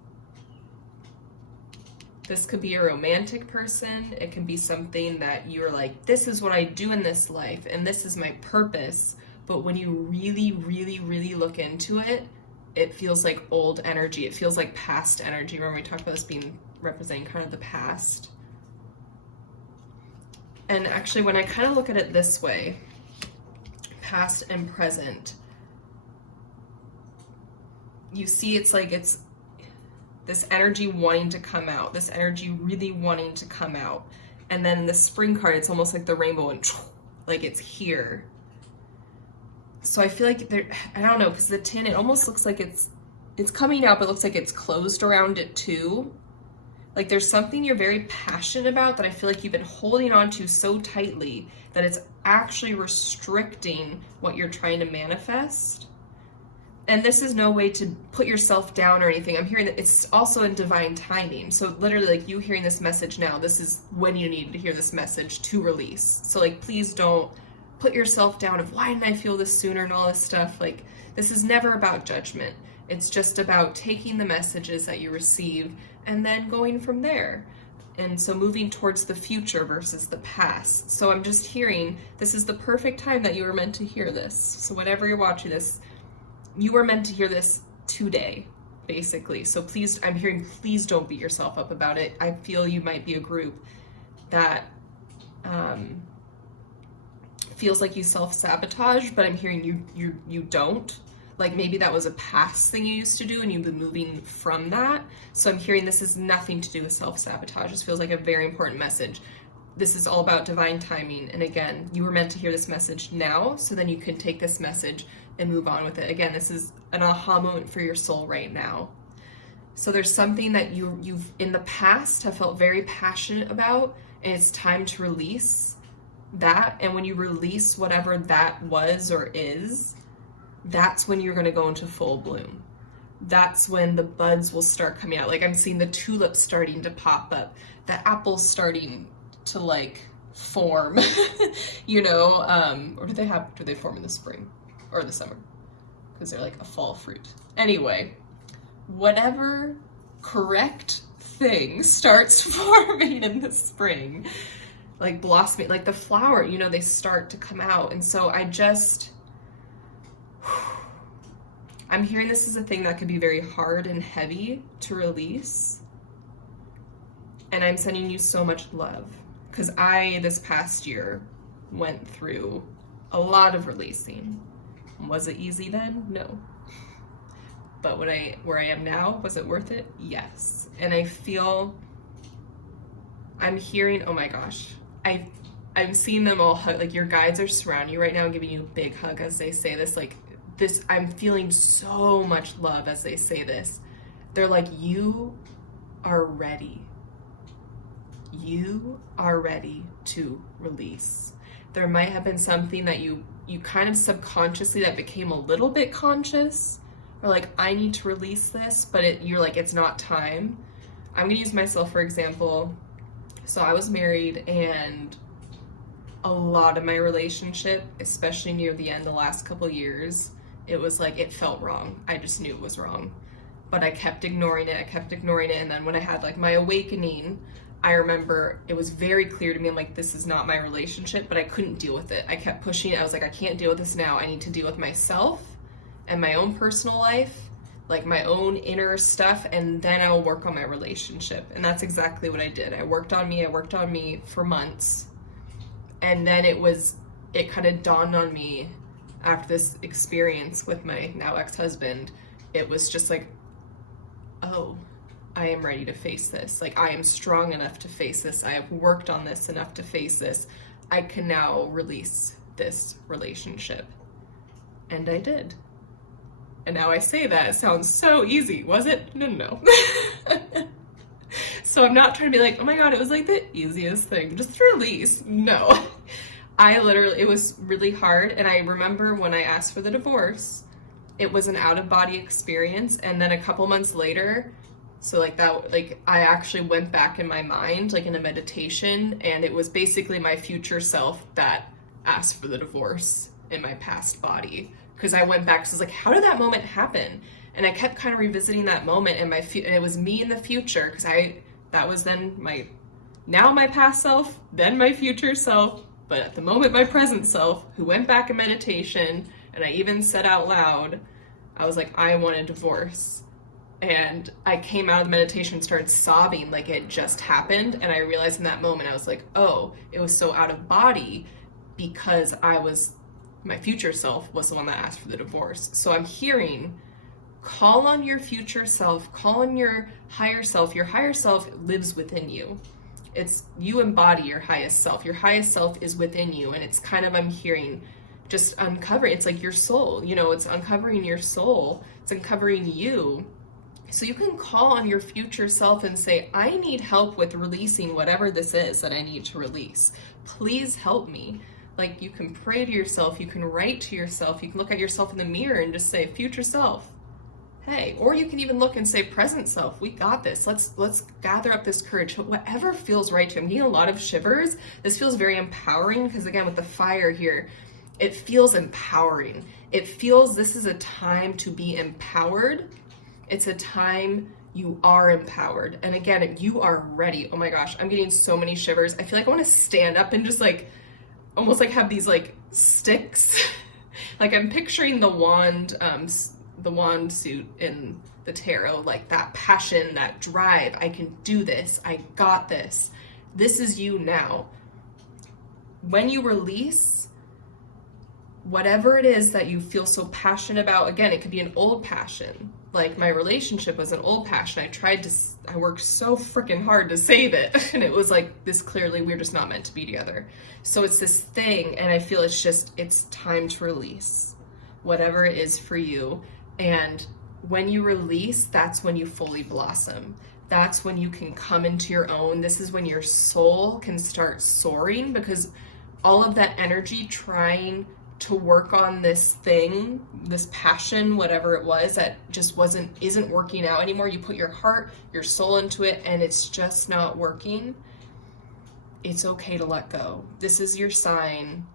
This could be a romantic person. It can be something that you're like, this is what I do in this life, and this is my purpose. But when you really, really, really look into it, it feels like old energy. It feels like past energy. Remember we talked about this being representing kind of the past. And actually, when I kind of look at it this way, past and present, you see it's this energy wanting to come out, this energy really wanting to come out. And then the spring card, it's almost like the rainbow and like it's here. So I feel like I don't know, because the tin, it almost looks like it's coming out, but it looks like it's closed around it too. Like there's something you're very passionate about that I feel like you've been holding on to so tightly that it's actually restricting what you're trying to manifest. and this is no way to put yourself down or anything. I'm hearing that it's also in divine timing. So literally, like, you hearing this message now, this is when you need to hear this message to release. So like, please don't put yourself down of why didn't I feel this sooner and all this stuff. Like, this is never about judgment. It's just about taking the messages that you receive and then going from there. And so moving towards the future versus the past. So I'm just hearing, this is the perfect time that you were meant to hear this. So whenever you're watching this, you were meant to hear this today, basically. So please, I'm hearing, please don't beat yourself up about it. I feel you might be a group that feels like you self-sabotage, but I'm hearing you don't. Like, maybe that was a past thing you used to do and you've been moving from that. So I'm hearing this is nothing to do with self-sabotage. This feels like a very important message. This is all about divine timing. And again, you were meant to hear this message now, so then you can take this message and move on with it. Again, this is an aha moment for your soul right now. So there's something that you've in the past have felt very passionate about, and it's time to release that. And when you release whatever that was or is, that's when you're going to go into full bloom. That's when the buds will start coming out. Like, I'm seeing the tulips starting to pop up, the apples starting to like form, you know, or do they form in the spring or the summer? Because they're like a fall fruit. Anyway, whatever correct thing starts forming in the spring, like blossoming, like the flower, you know, they start to come out. And so I'm hearing this is a thing that could be very hard and heavy to release. And I'm sending you so much love, because this past year, went through a lot of releasing. Was it easy then? No. But where I am now, was it worth it? Yes. And I'm hearing, oh my gosh, I'm seeing them all hug, like your guides are surrounding you right now, giving you a big hug as they say this, like this, I'm feeling so much love as they say this. They're like, you are ready. You are ready to release. There might have been something that you kind of subconsciously that became a little bit conscious, or like, I need to release this, but you're like, it's not time. I'm gonna use myself for example. So I was married, and a lot of my relationship, especially near the end, the last couple years, it was like, it felt wrong. I just knew it was wrong, but I kept ignoring it. And then when I had like my awakening, I remember it was very clear to me, I'm like, this is not my relationship, but I couldn't deal with it. I kept pushing it. I was like, I can't deal with this now. I need to deal with myself and my own personal life, like my own inner stuff, and then I will work on my relationship. And that's exactly what I did. I worked on me for months. And then it kind of dawned on me after this experience with my now ex-husband, it was just like, oh, I am ready to face this. Like, I am strong enough to face this. I have worked on this enough to face this. I can now release this relationship. And I did. And now I say that, it sounds so easy. Was it? No. So I'm not trying to be like, oh my God, it was like the easiest thing, just release. No. It was really hard. And I remember when I asked for the divorce, it was an out-of-body experience. And then a couple months later, so like that, like I actually went back in my mind, like in a meditation, and it was basically my future self that asked for the divorce in my past body. Because I went back, because I was like, how did that moment happen? And I kept kind of revisiting that moment, and and it was me in the future, because that was then my past self, then my future self, but at the moment my present self, who went back in meditation, and I even said out loud, I was like, I want a divorce. And I came out of the meditation and started sobbing like it just happened, and I realized in that moment, I was like, oh, it was so out of body because my future self was the one that asked for the divorce. So I'm hearing, call on your future self, call on your higher self. Your higher self lives within you. You embody your highest self. Your highest self is within you. And it's kind of, I'm hearing, just uncovering. It's like your soul, it's uncovering your soul. It's uncovering you. So you can call on your future self and say, I need help with releasing whatever this is that I need to release. Please help me. Like, you can pray to yourself, you can write to yourself, you can look at yourself in the mirror and just say, future self, hey. Or you can even look and say, present self, we got this. Let's gather up this courage. Whatever feels right to you. I'm getting a lot of shivers. This feels very empowering because, again, with the fire here, it feels empowering. It feels this is a time to be empowered. It's a time you are empowered. And again, you are ready. Oh my gosh, I'm getting so many shivers. I feel like I want to stand up and just like, almost like have these like sticks. Like I'm picturing the wand suit in the tarot, like that passion, that drive. I can do this. I got this. This is you now. When you release whatever it is that you feel so passionate about, again, it could be an old passion. Like my relationship was an old passion. I worked so freaking hard to save it. And it was like, this clearly, we're just not meant to be together. So it's this thing, and I feel it's time to release whatever it is for you. And when you release, that's when you fully blossom. That's when you can come into your own. This is when your soul can start soaring, because all of that energy trying to work on this thing, this passion, whatever it was that just isn't working out anymore. You put your heart, your soul into it, and it's just not working. It's okay to let go. This is your sign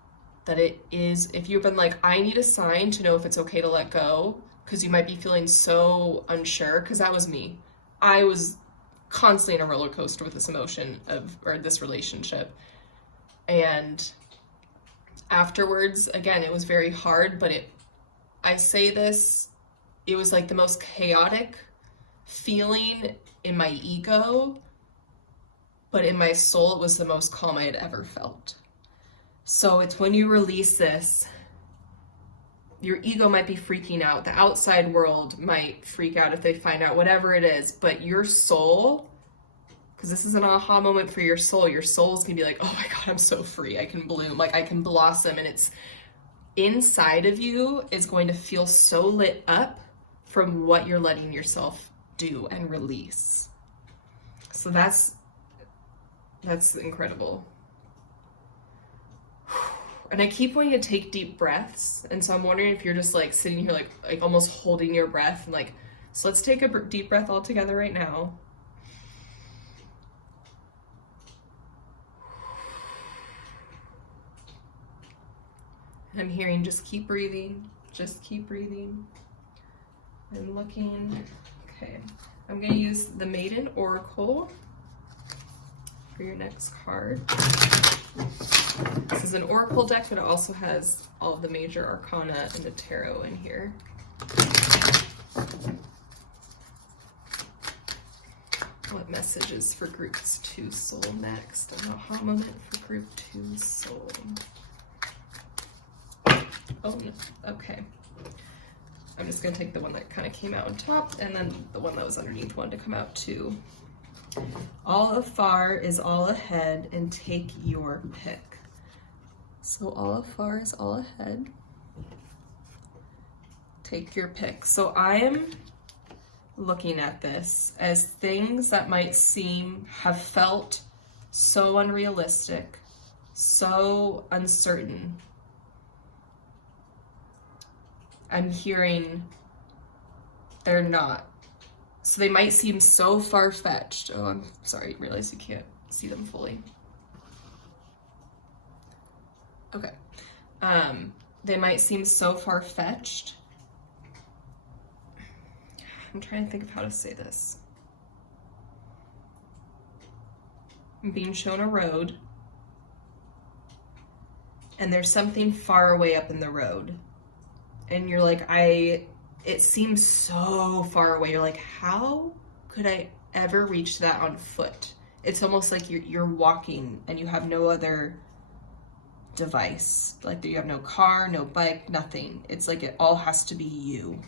that it is. If you've been like, I need a sign to know if it's okay to let go, because you might be feeling so unsure, because that was me. I was constantly in a roller coaster with this emotion or this relationship. And afterwards, again, it was very hard, but I say this, it was like the most chaotic feeling in my ego, but in my soul, it was the most calm I had ever felt. So it's when you release this, your ego might be freaking out. The outside world might freak out if they find out, whatever it is, but your soul, because this is an aha moment for your soul. Your soul's gonna be like, oh my God, I'm so free. I can bloom, like I can blossom. And it's inside of you is going to feel so lit up from what you're letting yourself do and release. So that's incredible. And I keep wanting to take deep breaths. And so I'm wondering if you're just like sitting here, like almost holding your breath and like, so let's take a deep breath all together right now. And I'm hearing, just keep breathing, just keep breathing. I'm looking, okay. I'm gonna use the Maiden Oracle for your next card. This is an Oracle deck, but it also has all of the major arcana and the tarot in here. What messages for group 2 soul next? An aha moment for group 2 soul. Oh, no. Okay. I'm just going to take the one that kind of came out on top, and then the one that was underneath one to come out too. All afar is all ahead, and take your pick. So all afar is all ahead. Take your pick. So I am looking at this as things that might have felt so unrealistic, so uncertain. I'm hearing they're not. So they might seem so far-fetched. Oh, I'm sorry, I realize you can't see them fully. Okay. They might seem so far-fetched. I'm trying to think of how to say this. I'm being shown a road, and there's something far away up in the road. And you're like, it seems so far away. You're like, how could I ever reach that on foot? It's almost like you're walking and you have no other device. Like you have no car, no bike, nothing. It's like it all has to be you.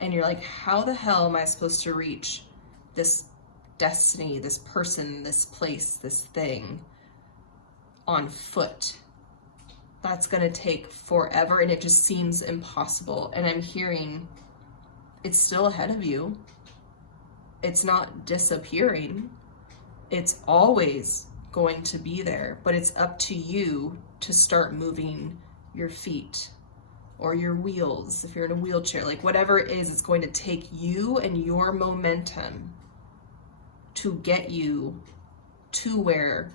And you're like, how the hell am I supposed to reach this destiny, this person, this place, this thing on foot? That's gonna take forever, and it just seems impossible. And I'm hearing it's still ahead of you. It's not disappearing. It's always going to be there, but it's up to you to start moving your feet or your wheels if you're in a wheelchair. Like whatever it is, it's going to take you and your momentum to get you to where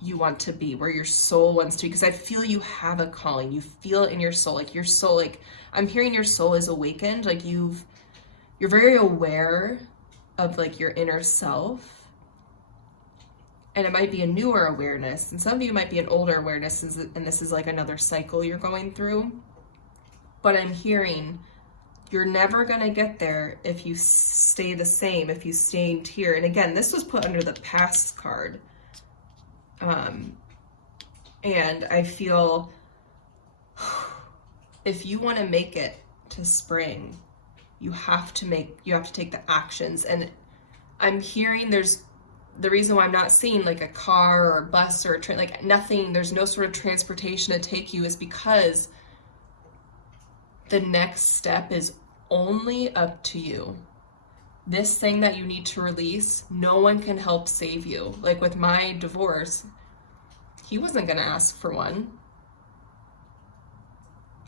you want to be, where your soul wants to be. Because I feel you have a calling. You feel it in your soul. Like your soul, like I'm hearing your soul is awakened. Like you're very aware of like your inner self. And it might be a newer awareness, and some of you might be an older awareness, and this is like another cycle you're going through. But I'm hearing you're never going to get there if you stay the same, if you stay here. And again, this was put under the past card. And I feel if you want to make it to spring, you have to take the actions. And I'm hearing the reason why I'm not seeing like a car or a bus or a train, like nothing, there's no sort of transportation to take you, is because the next step is only up to you. This thing that you need to release, no one can help save you. Like with my divorce, he wasn't going to ask for one.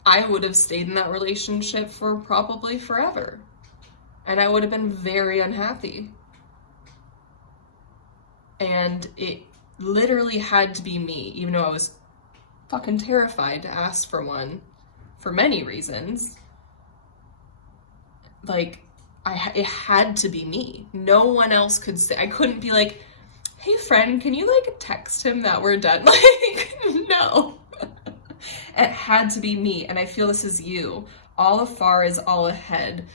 I would have stayed in that relationship for probably forever. And I would have been very unhappy. And it literally had to be me, even though I was fucking terrified to ask for one for many reasons. Like, it had to be me. No one else could say. I couldn't be like, hey friend, can you like text him that we're done? Like, no. It had to be me. And I feel this is you. All afar is all ahead.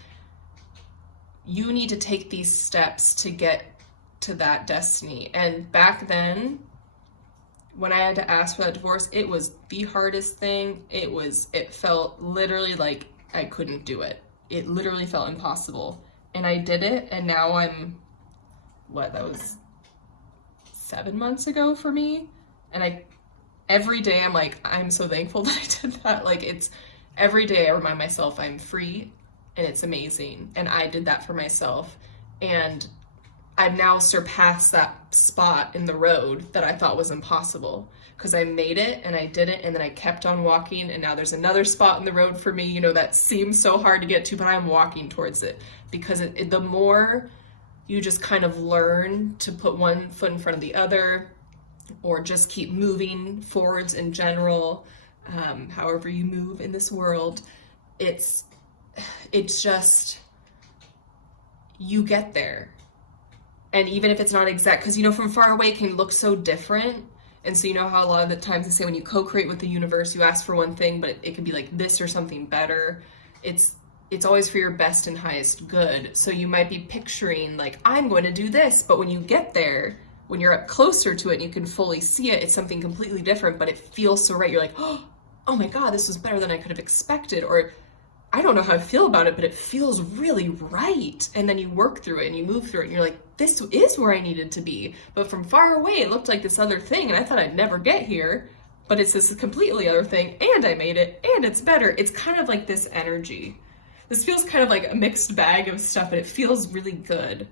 You need to take these steps to get to that destiny. And back then, when I had to ask for that divorce, it was the hardest thing. It felt literally like I couldn't do it. It literally felt impossible. And I did it, and now that was 7 months ago for me. And every day I'm like, I'm so thankful that I did that. Like, it's every day I remind myself I'm free, and it's amazing. And I did that for myself. And I've now surpassed that spot in the road that I thought was impossible, because I made it and I did it, and then I kept on walking, and now there's another spot in the road for me, that seems so hard to get to, but I'm walking towards it, because the more you just kind of learn to put one foot in front of the other, or just keep moving forwards in general, however you move in this world, it's just, you get there. And even if it's not exact, because, from far away it can look so different. And so how a lot of the times they say when you co-create with the universe, you ask for one thing, but it could be like this or something better. It's always for your best and highest good. So you might be picturing like, I'm going to do this. But when you get there, when you're up closer to it and you can fully see it, it's something completely different, but it feels so right. You're like, oh my God, this was better than I could have expected. Or I don't know how I feel about it, but it feels really right. And then you work through it and you move through it and you're like, this is where I needed to be. But from far away, it looked like this other thing, and I thought I'd never get here, but it's this completely other thing, and I made it, and it's better. It's kind of like this energy. This feels kind of like a mixed bag of stuff, and it feels really good.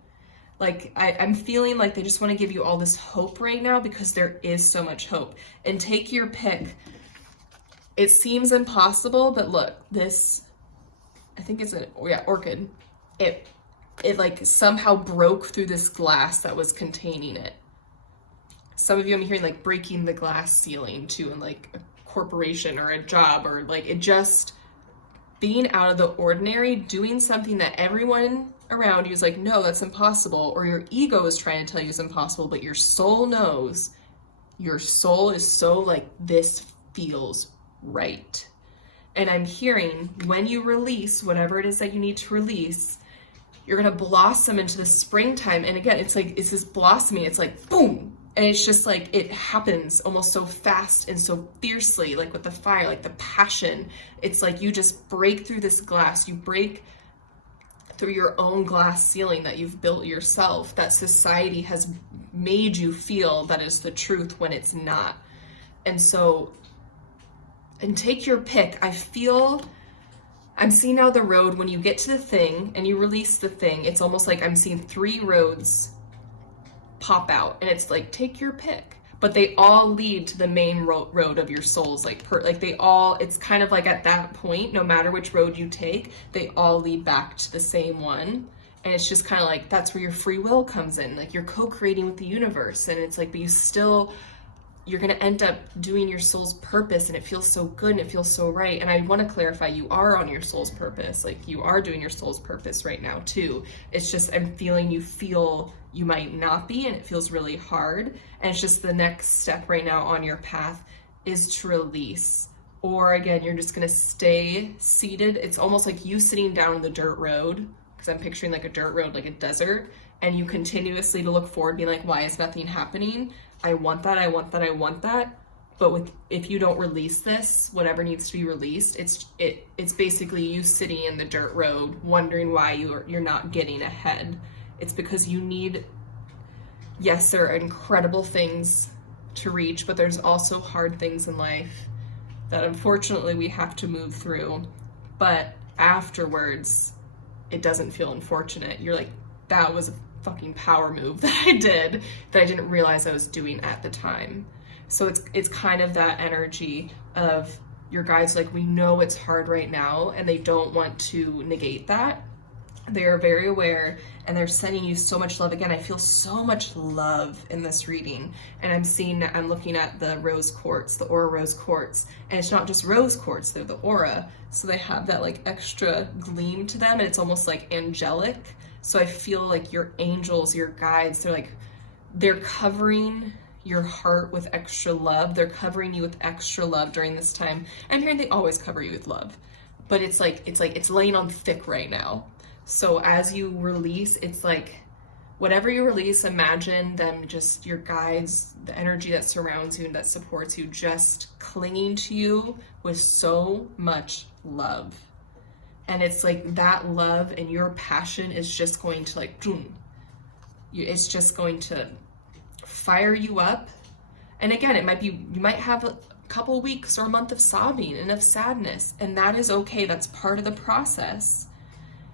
Like, I'm feeling like they just want to give you all this hope right now, because there is so much hope. And take your pick. It seems impossible, but look, this, I think it's orchid. It like somehow broke through this glass that was containing it. Some of you I'm hearing like breaking the glass ceiling too, in like a corporation or a job, or like it just being out of the ordinary, doing something that everyone around you is like, no, that's impossible, or your ego is trying to tell you it's impossible, but your soul knows. Your soul is so like, this feels right. And I'm hearing when you release whatever it is that you need to release, you're going to blossom into the springtime. And again, it's this blossoming. It's like, boom. And it's just like, it happens almost so fast and so fiercely, like with the fire, like the passion. It's like you just break through this glass. You break through your own glass ceiling that you've built yourself, that society has made you feel that is the truth when it's not. And so, and take your pick. I'm seeing now the road, when you get to the thing and you release the thing, it's almost like I'm seeing 3 roads pop out, and it's like, take your pick. But they all lead to the main road of your souls. It's kind of like at that point, no matter which road you take, they all lead back to the same one. And it's just kind of like, that's where your free will comes in. Like, you're co-creating with the universe. And it's like, but you're going to end up doing your soul's purpose, and it feels so good and it feels so right. And I want to clarify, you are on your soul's purpose. Like, you are doing your soul's purpose right now too. It's just, I'm feeling you feel you might not be, and it feels really hard. And it's just the next step right now on your path is to release. Or again, you're just going to stay seated. It's almost like you sitting down the dirt road, because I'm picturing like a dirt road, like a desert, and you continuously to look forward, being like, why is nothing happening? I want that, I want that, I want that. But if you don't release this, whatever needs to be released, it's basically you sitting in the dirt road wondering why you're not getting ahead. It's because you need, yes, there are incredible things to reach, but there's also hard things in life that unfortunately we have to move through. But afterwards, it doesn't feel unfortunate. You're like, that was a fucking power move that I did that I didn't realize I was doing at the time. So it's kind of that energy of your guides, like, we know it's hard right now, and they don't want to negate that. They are very aware, and they're sending you so much love. Again, I feel so much love in this reading, and I'm looking at the rose quartz, the aura rose quartz, and it's not just rose quartz, they're the aura, so they have that like extra gleam to them, and it's almost like angelic. So I feel like your angels, your guides, they're covering your heart with extra love. They're covering you with extra love during this time. I'm hearing they always cover you with love, but it's laying on thick right now. So as you release, it's like, whatever you release, imagine them, just your guides, the energy that surrounds you and that supports you, just clinging to you with so much love. And it's like that love and your passion is just going to like, it's just going to fire you up. And again, you might have a couple weeks or a month of sobbing and of sadness, and that is okay. That's part of the process.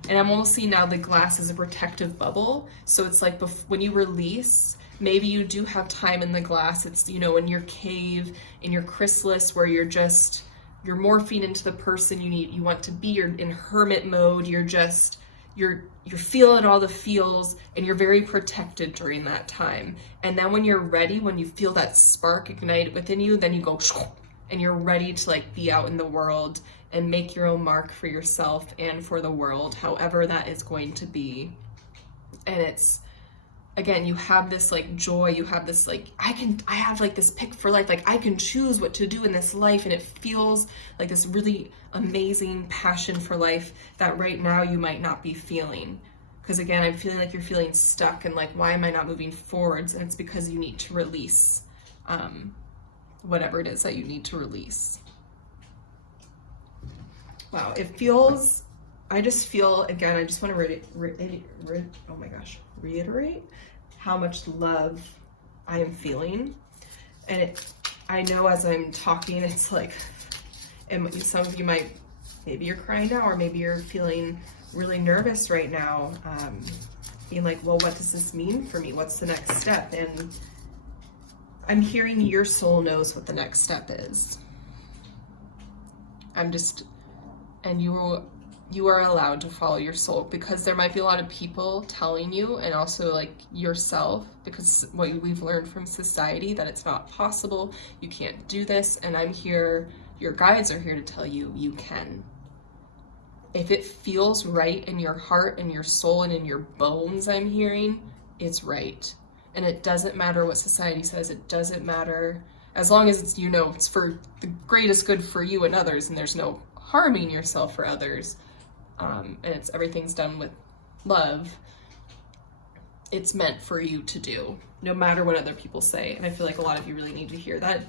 And I'm almost seeing now the glass is a protective bubble. So it's like when you release, maybe you do have time in the glass. It's, in your cave, in your chrysalis, where you're morphing into the person you want to be. You're in hermit mode. You're feeling all the feels, and you're very protected during that time. And then when you're ready, when you feel that spark ignite within you, then you go, and you're ready to like be out in the world and make your own mark for yourself and for the world, however that is going to be. And it's, again, you have this like joy, you have this like, I have like this pick for life, like I can choose what to do in this life, and it feels like this really amazing passion for life that right now you might not be feeling. Because again, I'm feeling like you're feeling stuck and like, why am I not moving forwards? And it's because you need to release whatever it is that you need to release. Wow, I just feel, again, I just want to reiterate how much love I am feeling. And I know as I'm talking, it's like, and some of you maybe you're crying now, or maybe you're feeling really nervous right now, being like, well, what does this mean for me? What's the next step? And I'm hearing your soul knows what the next step is. And you are allowed to follow your soul, because there might be a lot of people telling you, and also like yourself, because what we've learned from society, that it's not possible, you can't do this. And I'm here, your guides are here to tell you, you can. If it feels right in your heart and your soul and in your bones, I'm hearing, it's right. And it doesn't matter what society says, it doesn't matter, as long as it's, it's for the greatest good for you and others, and there's no harming yourself for others, and everything's done with love. It's meant for you to do, no matter what other people say. And I feel like a lot of you really need to hear that.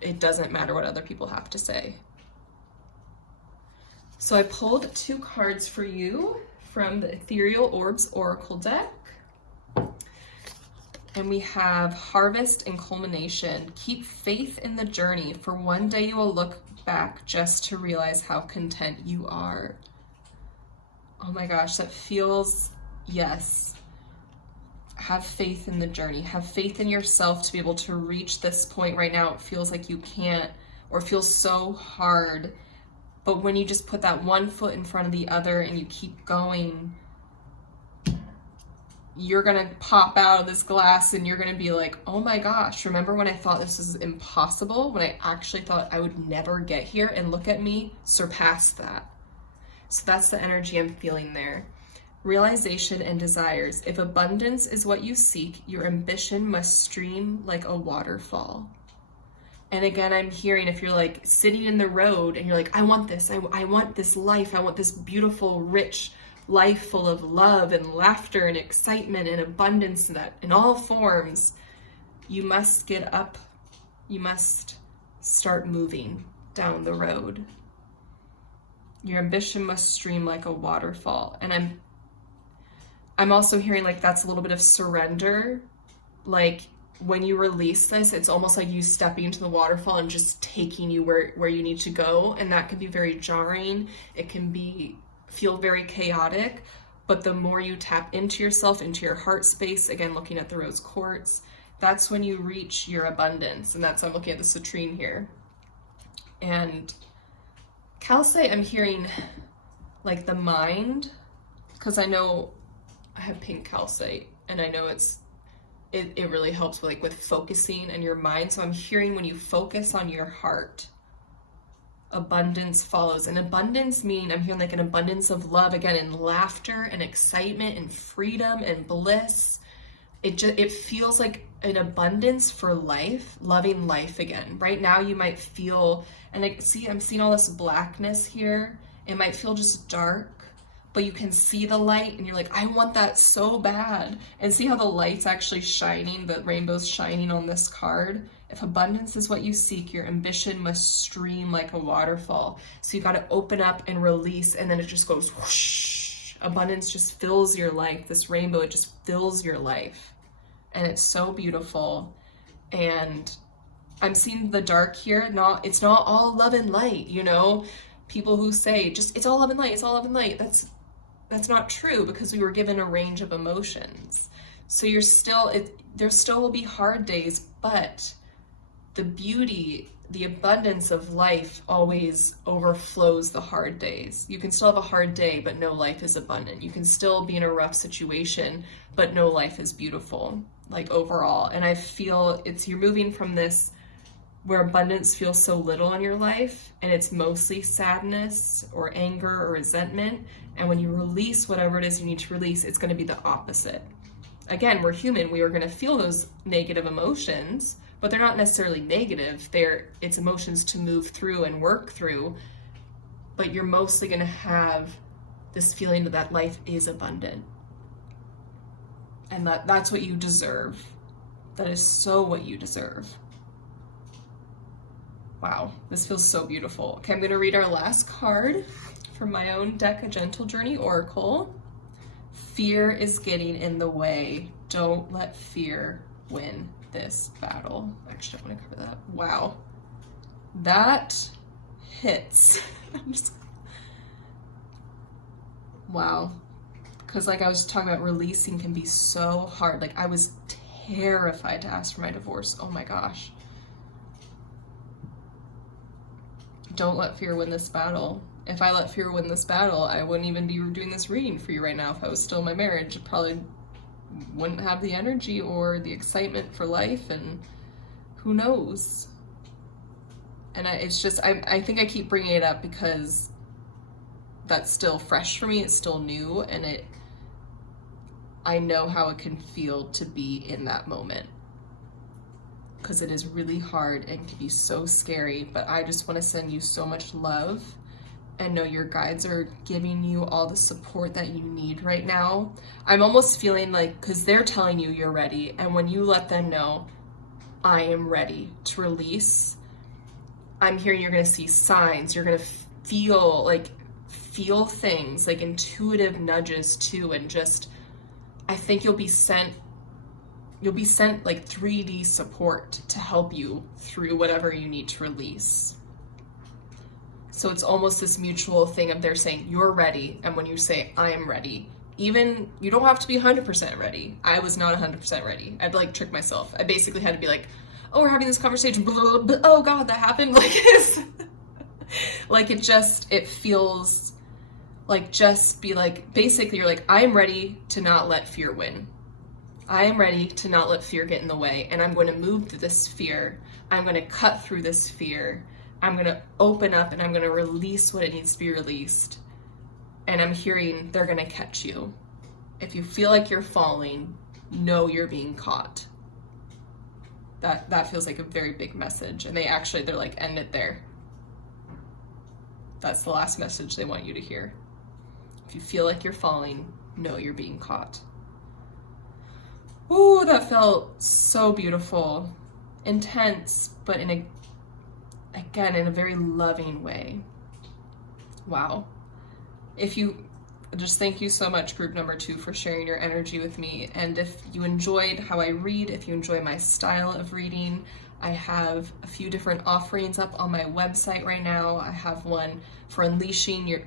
It doesn't matter what other people have to say. So I pulled 2 cards for you from the Ethereal Orbs Oracle deck. And we have Harvest and Culmination. Keep faith in the journey, for one day you will look back just to realize how content you are. Oh my gosh, that feels, yes. have faith in the journey. Have faith in yourself to be able to reach this point. Right now, it feels like you can't, or feels so hard. But when you just put that one foot in front of the other and you keep going, you're gonna pop out of this glass and you're gonna be like, oh my gosh, remember when I thought this was impossible? When I actually thought I would never get here, and look at me, surpass that. So that's the energy I'm feeling there. Realization and desires. If abundance is what you seek, your ambition must stream like a waterfall. And again, I'm hearing, if you're like sitting in the road and you're like, I want this, I want this life, I want this beautiful, rich life full of love and laughter and excitement and abundance, that in all forms, you must get up, you must start moving down the road. Your ambition must stream like a waterfall. And I'm also hearing like that's a little bit of surrender. Like when you release this, it's almost like you stepping into the waterfall and just taking you where you need to go. And that can be very jarring. It can feel very chaotic, but the more you tap into yourself, into your heart space, again, looking at the rose quartz, that's when you reach your abundance. And that's why I'm looking at the citrine here. And calcite, I'm hearing like the mind, because I know I have pink calcite, and I know it really helps with focusing and your mind. So I'm hearing when you focus on your heart, abundance follows. And abundance meaning, I'm hearing like an abundance of love, again, and laughter and excitement and freedom and bliss. It feels like an abundance for life, loving life again. Right now you might feel, and I'm seeing all this blackness here. It might feel just dark, but you can see the light and you're like, I want that so bad. And see how the light's actually shining, the rainbow's shining on this card. If abundance is what you seek, your ambition must stream like a waterfall. So you got to open up and release, and then it just goes whoosh. Abundance just fills your life. This rainbow, it just fills your life. And it's so beautiful. And I'm seeing the dark here. It's not all love and light, you know? People who say, just, it's all love and light, it's all love and light. That's not true, because we were given a range of emotions. So there still will be hard days, but the beauty, the abundance of life always overflows the hard days. You can still have a hard day, but no life is abundant. You can still be in a rough situation, but no life is beautiful, like overall. And I feel you're moving from this where abundance feels so little in your life, and it's mostly sadness or anger or resentment. And when you release whatever it is you need to release, it's going to be the opposite. Again, we're human. We are going to feel those negative emotions, but they're not necessarily negative. It's emotions to move through and work through. But you're mostly going to have this feeling that life is abundant. And that's what you deserve. That is so what you deserve. Wow, this feels so beautiful. Okay, I'm going to read our last card from my own deck, A Gentle Journey Oracle. Fear is getting in the way. Don't let fear win this battle. Actually, I want to cover that. Wow. That hits. Wow. Because like I was talking about, releasing can be so hard. Like I was terrified to ask for my divorce. Oh my gosh. Don't let fear win this battle. If I let fear win this battle, I wouldn't even be doing this reading for you right now. If I was still in my marriage, I probably wouldn't have the energy or the excitement for life, and who knows. And it's just, I think I keep bringing it up because that's still fresh for me. It's still new, and I know how it can feel to be in that moment. Because it is really hard and can be so scary, but I just want to send you so much love and know your guides are giving you all the support that you need right now. I'm almost feeling like, because they're telling you you're ready, and when you let them know, I am ready to release, I'm hearing you're going to see signs, you're going to feel things, like intuitive nudges too, and just, I think you'll be sent like 3D support to help you through whatever you need to release. So it's almost this mutual thing of they're saying, you're ready. And when you say, I am ready, even, you don't have to be 100% ready. I was not 100% ready. I'd like trick myself. I basically had to be like, oh, we're having this conversation, blah, blah, blah. Oh God, that happened. Like, like it feels like, just be like, basically you're like, I am ready to not let fear win. I am ready to not let fear get in the way, and I'm going to move through this fear. I'm going to cut through this fear. I'm going to open up and I'm going to release what it needs to be released. And I'm hearing, they're going to catch you. If you feel like you're falling, know you're being caught. That feels like a very big message. And they're like, end it there. That's the last message they want you to hear. If you feel like you're falling, know you're being caught. Ooh, that felt so beautiful. Intense, but in a very loving way. Wow. Thank you so much, group number 2, for sharing your energy with me. And if you enjoyed how I read, if you enjoy my style of reading, I have a few different offerings up on my website right now. I have one for unleashing your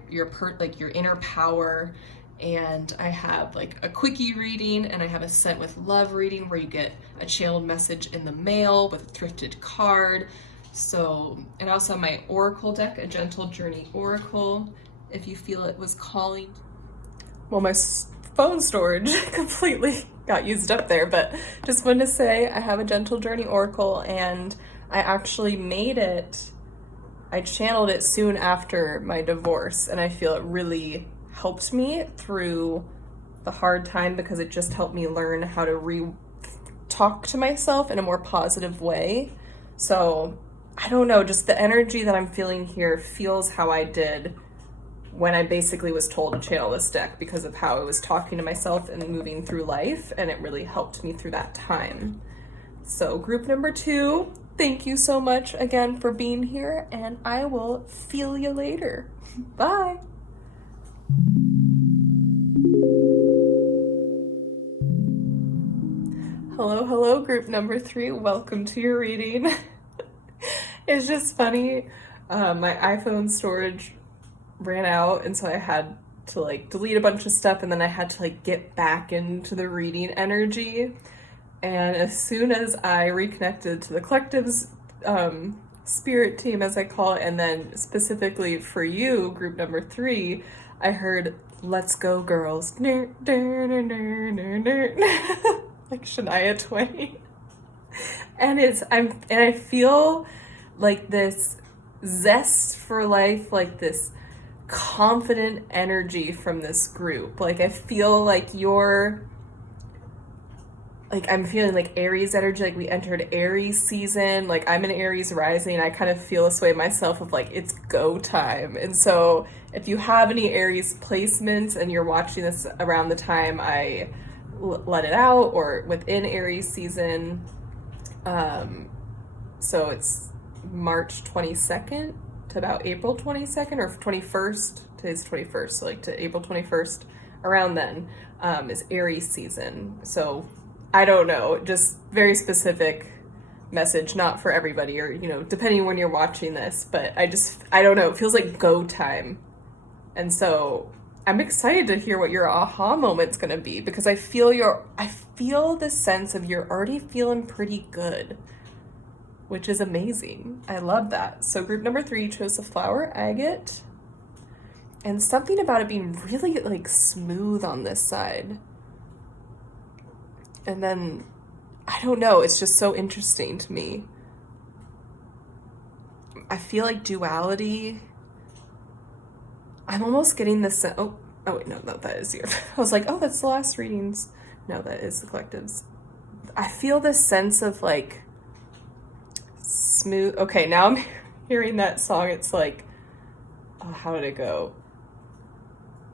inner power, and I have like a quickie reading, and I have a Sent with Love reading where you get a channeled message in the mail with a thrifted card. So, and I also have my oracle deck, a Gentle Journey Oracle, if you feel it was calling. Well, my phone storage completely got used up there, but just wanted to say I have a Gentle Journey Oracle, and I actually I channeled it soon after my divorce, and I feel it really helped me through the hard time because it just helped me learn how to talk to myself in a more positive way. So I don't know, just the energy that I'm feeling here feels how I did when I basically was told to channel this deck, because of how I was talking to myself and moving through life, and it really helped me through that time. So group number 2, thank you so much again for being here, and I will feel you later. Bye. Hello, group number 3. Welcome to your reading. It's just funny. My iPhone storage ran out, and so I had to like delete a bunch of stuff, and then I had to like get back into the reading energy. And as soon as I reconnected to the collective's spirit team, as I call it, and then specifically for you, group number 3, I heard "Let's Go Girls," like Shania Twain. And I feel like this zest for life, like this confident energy from this group. Like I feel like I'm feeling like Aries energy, like we entered Aries season. Like I'm in Aries rising. I kind of feel this way myself of like, it's go time. And so if you have any Aries placements and you're watching this around the time I let it out or within Aries season, so it's March 22nd to about April 22nd or 21st. Today's 21st, so like to April 21st, around then is Aries season. So I don't know, just very specific message, not for everybody, or, you know, depending when you're watching this, but I don't know, it feels like go time. And so I'm excited to hear what your aha moment's gonna be, because I feel the sense of you're already feeling pretty good, which is amazing. I love that. So group number 3 chose the flower agate, and something about it being really like smooth on this side. And then, I don't know, it's just so interesting to me. I feel like duality. I'm almost getting this, oh wait, no, that is here. I was like, oh, that's the last readings. No, that is the collectives. I feel this sense of like smooth. Okay, now I'm hearing that song. It's like, oh, how did it go?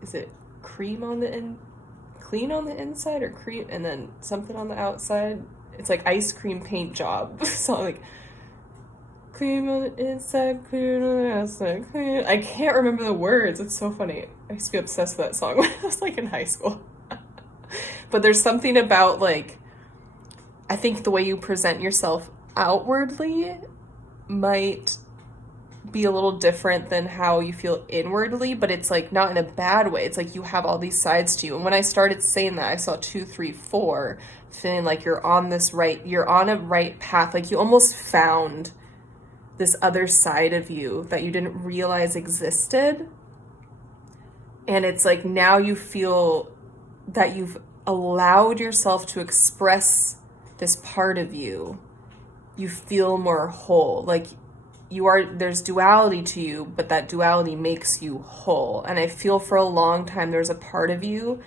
Is it clean on the inside, or cream and then something on the outside? It's like ice cream paint job. So like cream on the inside, clear on the outside, clear. I can't remember the words. It's so funny. I used to be obsessed with that song when I was like in high school. But there's something about like, I think the way you present yourself outwardly might be a little different than how you feel inwardly, but it's like not in a bad way. It's like you have all these sides to you. And when I started saying that, I saw 2, 3, 4, feeling like you're on a right path. Like you almost found this other side of you that you didn't realize existed. And it's like now you feel that you've allowed yourself to express this part of you. You feel more whole. Like there's duality to you, but that duality makes you whole. And I feel for a long time there's a part of you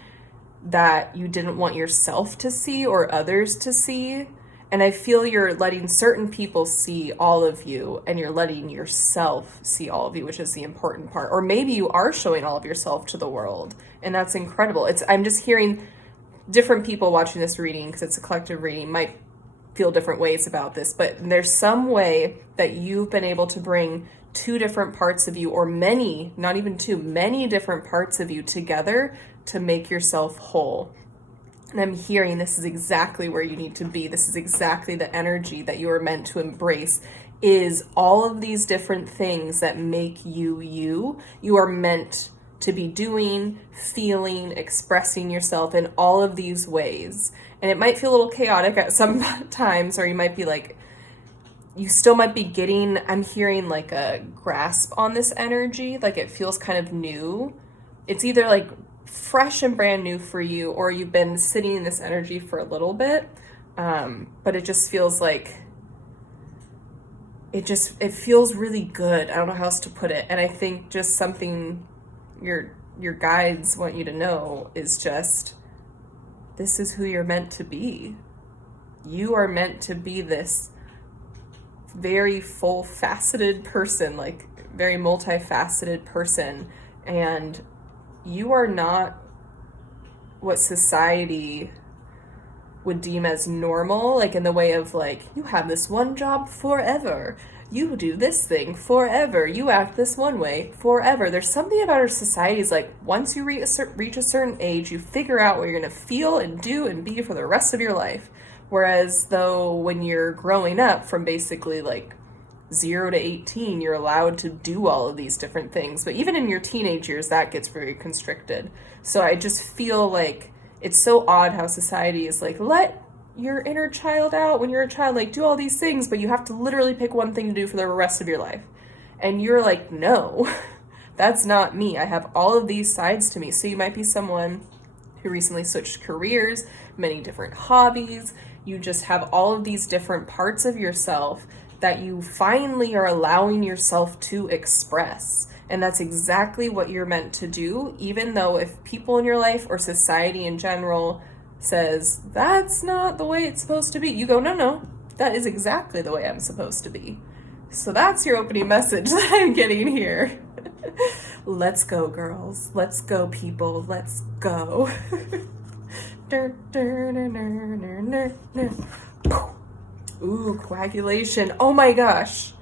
that you didn't want yourself to see or others to see. And I feel you're letting certain people see all of you, and you're letting yourself see all of you, which is the important part. Or maybe you are showing all of yourself to the world, and that's incredible. I'm just hearing different people watching this reading, because it's a collective reading, might feel different ways about this, but there's some way that you've been able to bring 2 different parts of you, or many, not even 2, many different parts of you together to make yourself whole. And I'm hearing this is exactly where you need to be. This is exactly the energy that you are meant to embrace, is all of these different things that make you you. You are meant to be doing, feeling, expressing yourself in all of these ways. And it might feel a little chaotic at some times, or you might be like, you still might be getting, I'm hearing like a grasp on this energy. Like it feels kind of new. It's either like fresh and brand new for you, or you've been sitting in this energy for a little bit. But it just feels like, it feels really good. I don't know how else to put it. And I think just something your guides want you to know is just, this is who you're meant to be. You are meant to be this very full-faceted person, like very multifaceted person. And you are not what society would deem as normal, like in the way of like, you have this one job forever, you do this thing forever, you act this one way forever. There's something about our societies, like once you reach a certain age, you figure out what you're going to feel and do and be for the rest of your life. Whereas though when you're growing up from basically like 0 to 18, you're allowed to do all of these different things. But even in your teenage years, that gets very constricted. So I just feel like it's so odd how society is like, let your inner child out when you're a child, like do all these things, but you have to literally pick one thing to do for the rest of your life. And you're like, no, that's not me. I have all of these sides to me. So you might be someone who recently switched careers, many different hobbies. You just have all of these different parts of yourself that you finally are allowing yourself to express. And that's exactly what you're meant to do, even though if people in your life or society in general says, that's not the way it's supposed to be, you go, no, that is exactly the way I'm supposed to be. So that's your opening message that I'm getting here. Let's go, girls. Let's go, people. Let's go. Ooh, coagulation. Oh my gosh.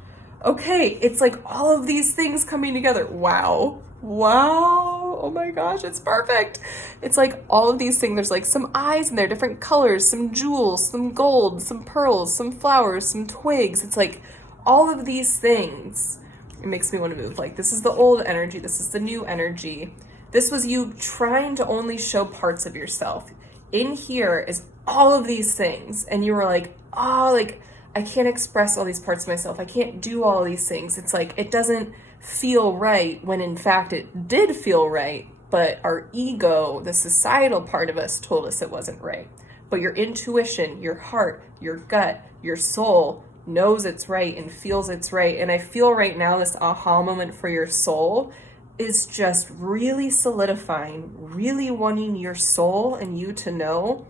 Okay, it's like all of these things coming together. Wow. Oh my gosh, it's perfect. It's like all of these things. There's like some eyes and they're different colors, some jewels, some gold, some pearls, some flowers, some twigs. It's like all of these things. It makes me want to move. Like, this is the old energy. This is the new energy. This was you trying to only show parts of yourself. In here is all of these things. And you were like, oh, like, I can't express all these parts of myself. I can't do all these things. It's like, it doesn't feel right, when in fact it did feel right, but our ego, the societal part of us, told us it wasn't right. But your intuition, your heart, your gut, your soul knows it's right and feels it's right. And I feel right now this aha moment for your soul is just really solidifying, really wanting your soul and you to know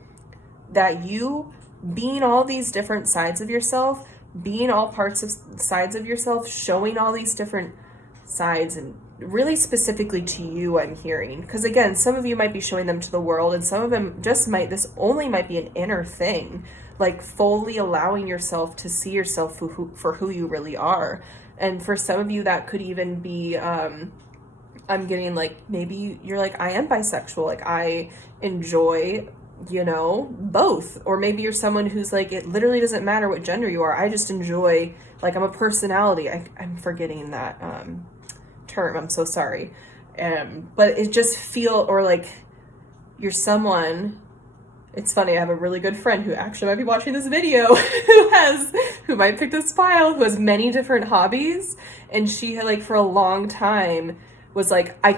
that you, being all these different sides of yourself, being all parts of sides of yourself, showing all these different sides, and really specifically to you, I'm hearing. Because again, some of you might be showing them to the world, and some of them just might, this only might be an inner thing, like fully allowing yourself to see yourself for who you really are. And for some of you, that could even be, I'm getting like, maybe you're like, I am bisexual, like I enjoy you know, both. Or maybe you're someone who's like, it literally doesn't matter what gender you are. I just enjoy, like, I'm a personality. I'm forgetting that term. I'm so sorry. But it just or like you're someone. It's funny, I have a really good friend who actually might be watching this video who might pick this file, who has many different hobbies. And she had, like, for a long time was like, I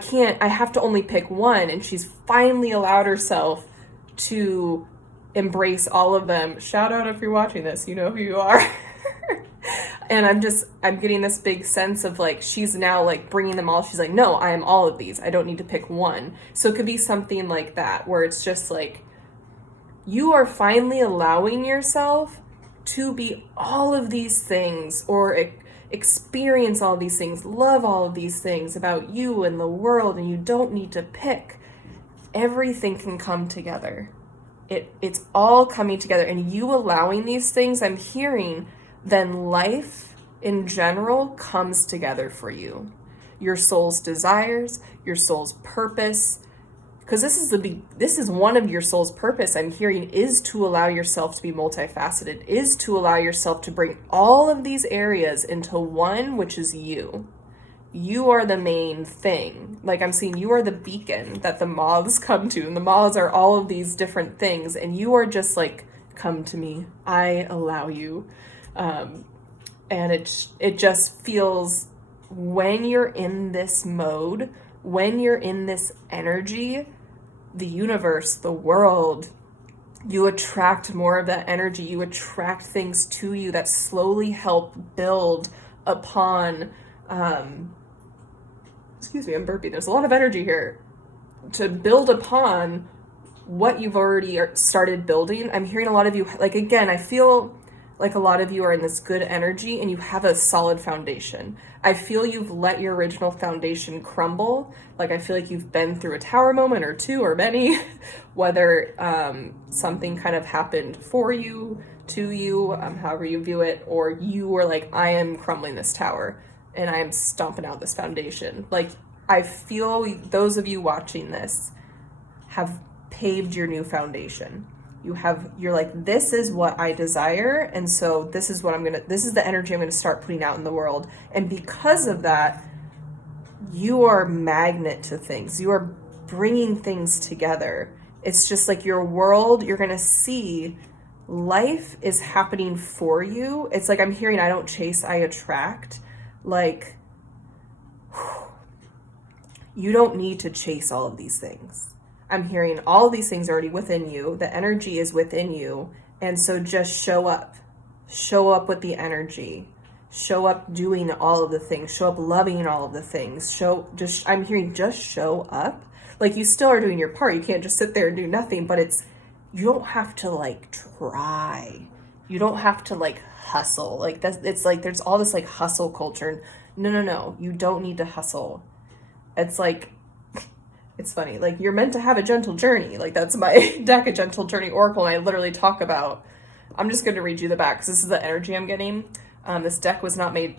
have to only pick one. And she's finally allowed herself to embrace all of them. Shout out if you're watching this, you know who you are. And I'm getting this big sense of, like, she's now, like, bringing them all. She's like, no, I am all of these. I don't need to pick one. So it could be something like that, where it's just like, you are finally allowing yourself to be all of these things, or experience all of these things, love all of these things about you and the world, and you don't need to pick. Everything can come together. It's all coming together, and you allowing these things, I'm hearing, then life in general comes together for you. Your soul's desires, your soul's purpose, because this is one of your soul's purpose, I'm hearing, is to allow yourself to be multifaceted, is to allow yourself to bring all of these areas into one, which is you. You are the main thing. Like, I'm seeing you are the beacon that the moths come to, and the moths are all of these different things, and you are just like, come to me, I allow you. And it just feels, when you're in this mode, when you're in this energy, the universe, the world, you attract more of that energy. You attract things to you that slowly help build upon, excuse me, I'm burping. There's a lot of energy here. To build upon what you've already started building. I'm hearing a lot of you, like, again, I feel like a lot of you are in this good energy and you have a solid foundation. I feel you've let your original foundation crumble. Like, I feel like you've been through a tower moment or two or many, whether something kind of happened for you, to you, however you view it, or you were like, I am crumbling this tower and I am stomping out this foundation. Like, I feel those of you watching this have paved your new foundation. You're like, this is what I desire, and so this is the energy I'm gonna start putting out in the world. And because of that, you are a magnet to things. You are bringing things together. It's just like your world, you're gonna see life is happening for you. It's like, I'm hearing, I don't chase, I attract. Like, you don't need to chase all of these things. I'm hearing all of these things already within you. The energy is within you. And so just show up. Show up with the energy. Show up doing all of the things. Show up loving all of the things. I'm hearing just show up. Like, you still are doing your part. You can't just sit there and do nothing, but you don't have to, like, try. You don't have to, like, hustle. Like, it's like, there's all this, like, hustle culture. No. You don't need to hustle. It's like, it's funny, like, you're meant to have a gentle journey. Like, that's my deck, a gentle journey oracle, and I literally talk about, I'm just going to read you the back, because this is the energy I'm getting. This deck was made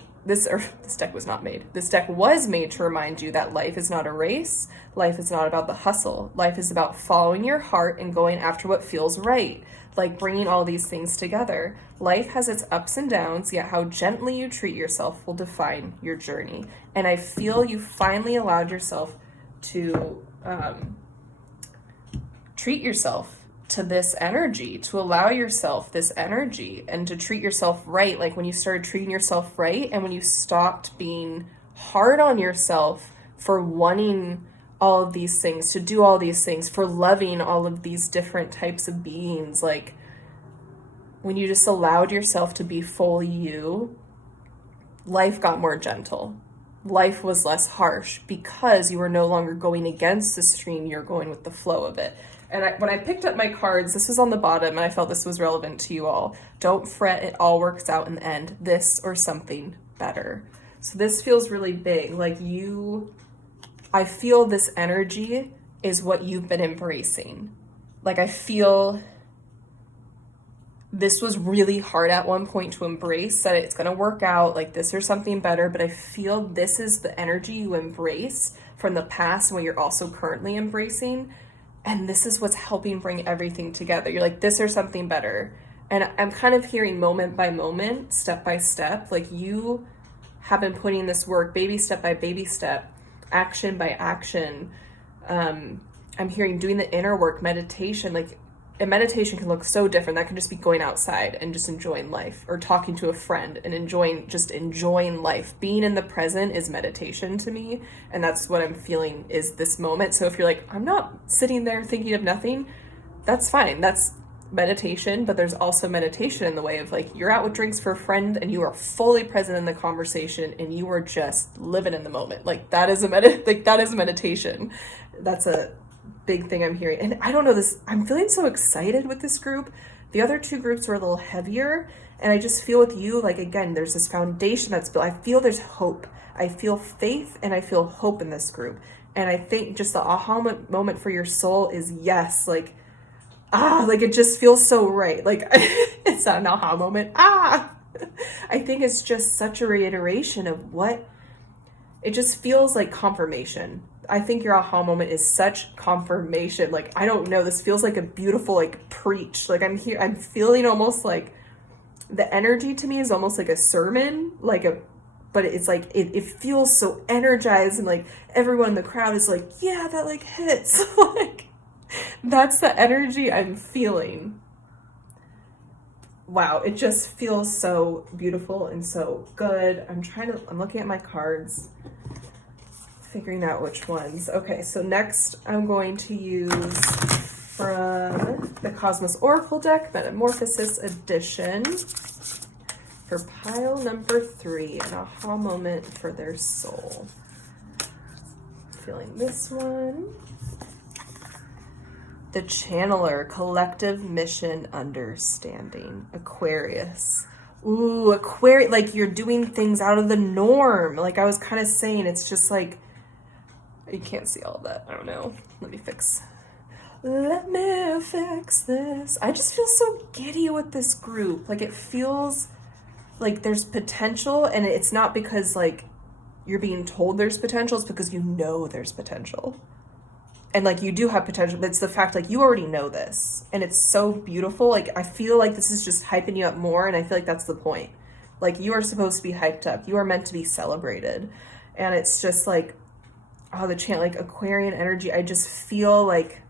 to remind you that life is not a race. Life is not about the hustle. Life is about following your heart and going after what feels right. Like, bringing all these things together. Life has its ups and downs, yet how gently you treat yourself will define your journey. And I feel you finally allowed yourself to treat yourself to this energy, to allow yourself this energy, and to treat yourself right. Like, when you started treating yourself right, and when you stopped being hard on yourself for wanting all of these things, to do all these things, for loving all of these different types of beings, like, when you just allowed yourself to be fully you, life got more gentle. Life was less harsh because you were no longer going against the stream, you're going with the flow of it. And when I picked up my cards, this was on the bottom, and I felt this was relevant to you all. Don't fret, it all works out in the end. This or something better. So this feels really big. Like, I feel this energy is what you've been embracing. Like, I feel this was really hard at one point to embrace, that it's going to work out, like this or something better, but I feel this is the energy you embrace from the past and what you're also currently embracing. and this is what's helping bring everything together. You're like, this or something better. And I'm kind of hearing moment by moment, step by step, like you have been putting this work baby step by baby step, action by action. I'm hearing doing the inner work, meditation, like, and meditation can look so different. That can just be going outside and just enjoying life, or talking to a friend and enjoying life. Being in the present is meditation to me. And that's what I'm feeling is this moment. So if you're like, I'm not sitting there thinking of nothing, that's fine. That's meditation. But there's also meditation in the way of like, you're out with drinks for a friend and you are fully present in the conversation and you are just living in the moment. Like that is that is meditation. That's a big thing I'm hearing. And I don't know this, I'm feeling so excited with this group. The other two groups were a little heavier, and I just feel with you, like, again, there's this foundation that's built. I feel there's hope. I feel faith and I feel hope in this group. And I think just the aha moment for your soul is yes, like, like it just feels so right. Like it's not an aha moment. I think it's just such a reiteration of what it just feels like confirmation. I think your aha moment is such confirmation. Like, I don't know, this feels like a beautiful, like, preach. Like, I'm feeling almost like the energy to me is almost like a sermon, but it's like, it feels so energized, and like everyone in the crowd is like, yeah, that like hits. Like, that's the energy I'm feeling. Wow, it just feels so beautiful and so good. I'm looking at my cards, figuring out which ones. Okay, so next I'm going to use from the Cosmos Oracle deck, Metamorphosis edition, for pile number 3, an aha moment for their soul. Feeling this one. The Channeler, Collective Mission Understanding, Aquarius. Ooh, Aquarius, like you're doing things out of the norm. Like I was kind of saying, it's just like, you can't see all of that. I don't know. Let me fix this. I just feel so giddy with this group. Like it feels like there's potential, and it's not because like you're being told there's potential, it's because you know there's potential. And like you do have potential, but it's the fact like you already know this, and it's so beautiful. Like I feel like this is just hyping you up more, and I feel like that's the point. Like you are supposed to be hyped up. You are meant to be celebrated. And it's just like, the chant, like Aquarian energy. I just feel like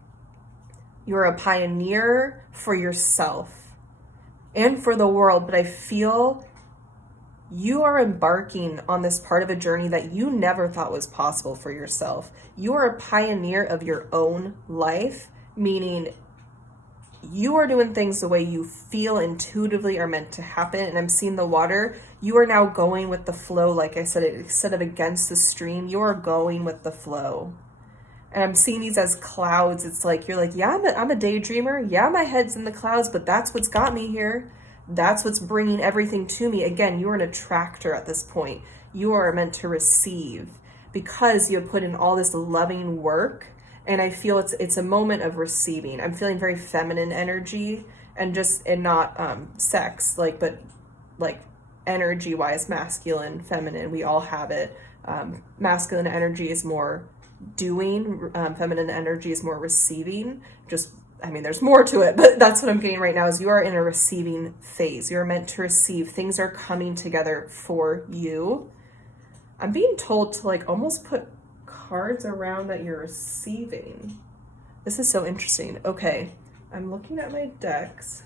you're a pioneer for yourself and for the world, but I feel you are embarking on this part of a journey that you never thought was possible for yourself. You are a pioneer of your own life, meaning you are doing things the way you feel intuitively are meant to happen. And I'm seeing the water. You are now going with the flow. Like I said, instead of against the stream, you are going with the flow. And I'm seeing these as clouds. It's like, you're like, yeah, I'm a daydreamer. Yeah, my head's in the clouds, but that's what's got me here. That's what's bringing everything to me. Again, you are an attractor at this point. You are meant to receive because you have put in all this loving work. And I feel it's a moment of receiving. I'm feeling very feminine energy, and not sex, but energy wise, masculine, feminine. We all have it. Masculine energy is more doing. Feminine energy is more receiving. There's more to it, but that's what I'm getting right now is you are in a receiving phase. You're meant to receive. Things are coming together for you. I'm being told to like almost put cards around that you're receiving. This is so interesting. Okay, I'm looking at my decks.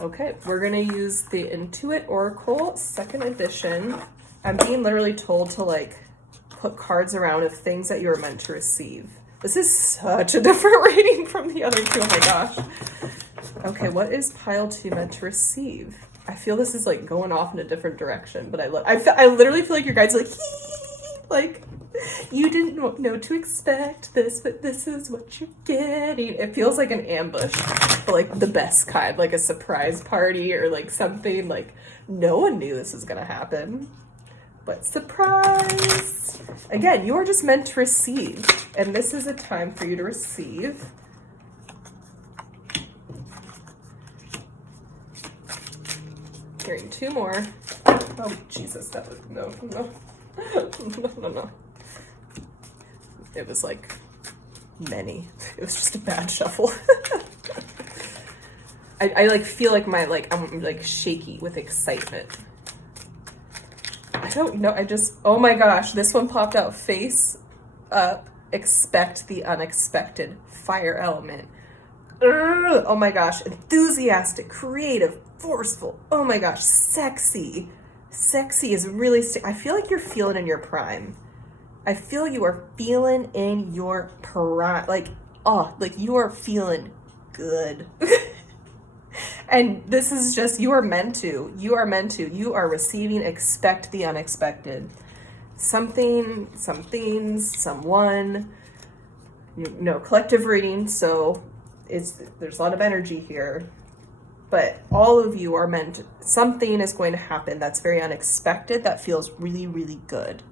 Okay, we're gonna use the Intuit Oracle 2nd edition. I'm being literally told to like put cards around of things that you're meant to receive. This is such a different reading from the other two. Oh my gosh. Okay, what is pile 2 meant to receive? I feel this is like going off in a different direction, but I literally feel like your guide's like, like, you didn't know to expect this, but this is what you're getting. It feels like an ambush, but like the best kind, like a surprise party or like something like no one knew this was gonna happen. But surprise! Again, you are just meant to receive, and this is a time for you to receive. Hearing 2 more. Oh, Jesus, that was, no. It was like many. It was just a bad shuffle. I like feel like I'm like shaky with excitement. I don't know. Oh my gosh, this one popped out face up. Expect the unexpected. Fire element. Oh my gosh, enthusiastic, creative, forceful. Oh my gosh, sexy. Sexy is really, I feel like you're feeling in your prime. I feel you are feeling in your prime. Like you are feeling good. And this is just, you are meant to. You are receiving, expect the unexpected. Something, some things, someone, collective reading. So there's a lot of energy here, but all of you are meant, something is going to happen that's very unexpected, that feels really, really good.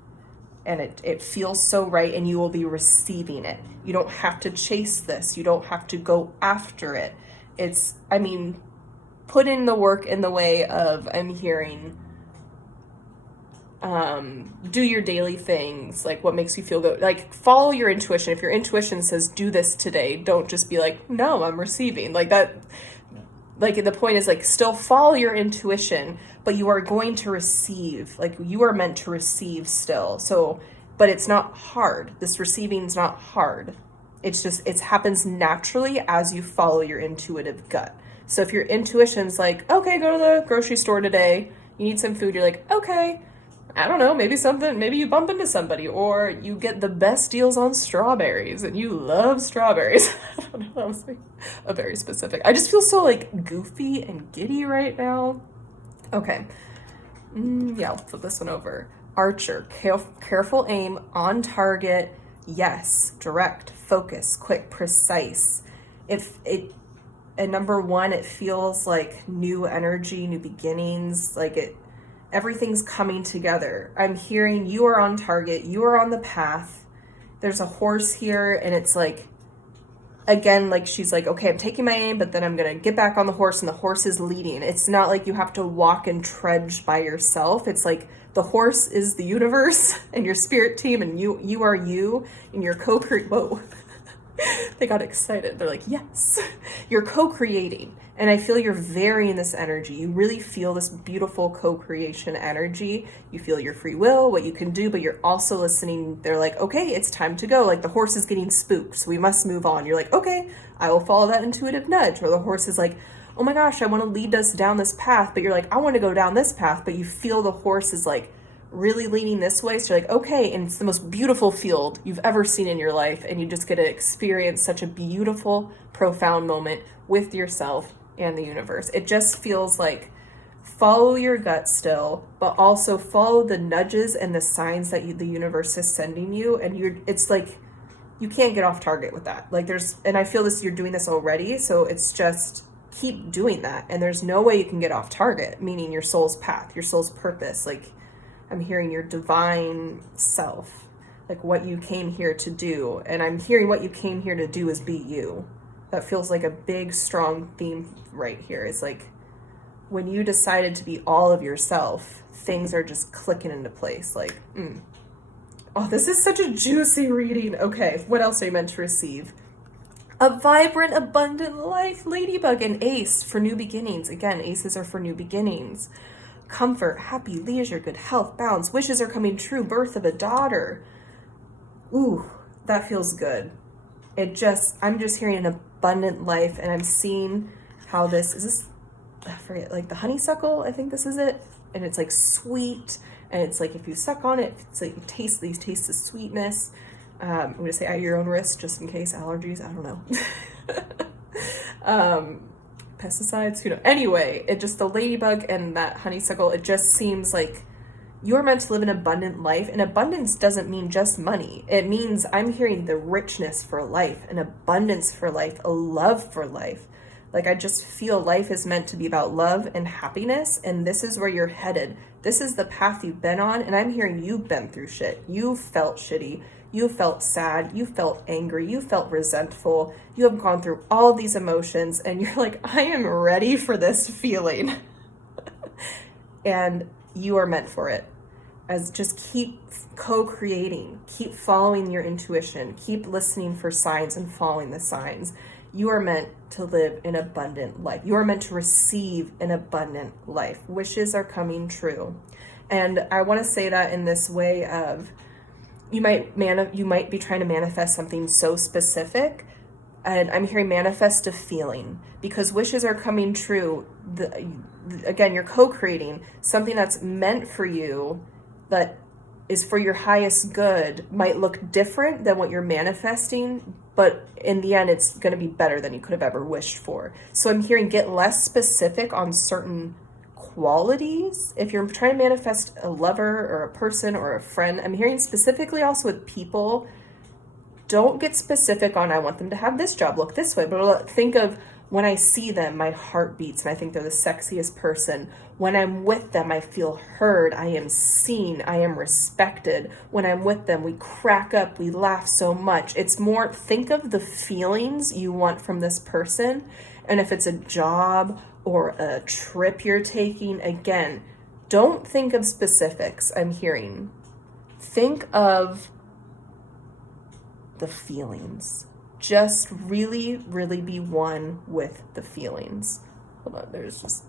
And it feels so right, and you will be receiving it. You don't have to chase this. You don't have to go after it. Put in the work in the way of, I'm hearing, do your daily things, like what makes you feel good. Like, follow your intuition. If your intuition says, do this today, don't just be like, no, I'm receiving. Like that, like the point is like, still follow your intuition, but you are going to receive, like you are meant to receive still. So, but it's not hard. This receiving is not hard. It's just, it happens naturally as you follow your intuitive gut. So if your intuition's like, okay, go to the grocery store today, you need some food, you're like, okay, I don't know, maybe you bump into somebody, or you get the best deals on strawberries and you love strawberries. I don't know, that was like a very specific. I just feel so like goofy and giddy right now. Okay. Yeah, I'll flip this one over. Archer, careful aim, on target, yes, direct, focus, quick, precise. And number one, it feels like new energy, new beginnings, everything's coming together. I'm hearing you are on target, you are on the path. There's a horse here, and it's like, again, like she's like, okay, I'm taking my aim, but then I'm gonna get back on the horse, and the horse is leading. It's not like you have to walk and trudge by yourself. It's like the horse is the universe and your spirit team, and you are you, and you're whoa. They got excited. They're like, yes, you're co-creating. And I feel you're very in this energy. You really feel this beautiful co-creation energy. You feel your free will, what you can do, but you're also listening. They're like, okay, it's time to go. Like the horse is getting spooked, so we must move on. You're like, okay, I will follow that intuitive nudge. Or the horse is like, oh my gosh, I want to lead us down this path. But you're like, I want to go down this path. But you feel the horse is like really leaning this way. So you're like, okay, and it's the most beautiful field you've ever seen in your life. And you just get to experience such a beautiful, profound moment with yourself and the universe. It just feels like follow your gut still, but also follow the nudges and the signs that the universe is sending you. And it's like, you can't get off target with that. Like and I feel this, you're doing this already. So it's just keep doing that. And there's no way you can get off target, meaning your soul's path, your soul's purpose. Like I'm hearing your divine self, like what you came here to do. And I'm hearing what you came here to do is be you. That feels like a big, strong theme right here. It's like when you decided to be all of yourself, things are just clicking into place. Like, Oh, this is such a juicy reading. Okay, what else are you meant to receive? A vibrant, abundant life, ladybug, and ace for new beginnings. Again, aces are for new beginnings. Comfort, happy, leisure, good health, balance, wishes are coming true, birth of a daughter. Ooh, that feels good. I'm just hearing an abundant life, and I'm seeing how I forget, like the honeysuckle, I think this is it. And it's like sweet, and it's like if you suck on it, it's like you taste the sweetness. I'm going to say at your own risk, just in case allergies, I don't know. Pesticides, who knows? Anyway, the ladybug and that honeysuckle, it just seems like you're meant to live an abundant life. And abundance doesn't mean just money. It means I'm hearing the richness for life, an abundance for life, a love for life. Like I just feel life is meant to be about love and happiness. And this is where you're headed. This is the path you've been on. And I'm hearing you've been through shit. You felt shitty. You felt sad. You felt angry. You felt resentful. You have gone through all these emotions. And you're like, I am ready for this feeling. And you are meant for it. as just keep co-creating, keep following your intuition, keep listening for signs and following the signs. You are meant to live an abundant life. You are meant to receive an abundant life. Wishes are coming true. And I want to say that in this way of, you might be trying to manifest something so specific, and I'm hearing manifest a feeling, because wishes are coming true. Again, you're co-creating something that's meant for you, that is for your highest good, might look different than what you're manifesting, but in the end, it's going to be better than you could have ever wished for. So I'm hearing get less specific on certain qualities. If you're trying to manifest a lover or a person or a friend, I'm hearing specifically also with people, don't get specific on, I want them to have this job, look this way, but think of, when I see them, my heart beats and I think they're the sexiest person. When I'm with them, I feel heard, I am seen, I am respected. When I'm with them, we crack up, we laugh so much. It's more, think of the feelings you want from this person. And if it's a job or a trip you're taking, again, don't think of specifics, I'm hearing. Think of the feelings. Just really, really be one with the feelings. Hold on, there's just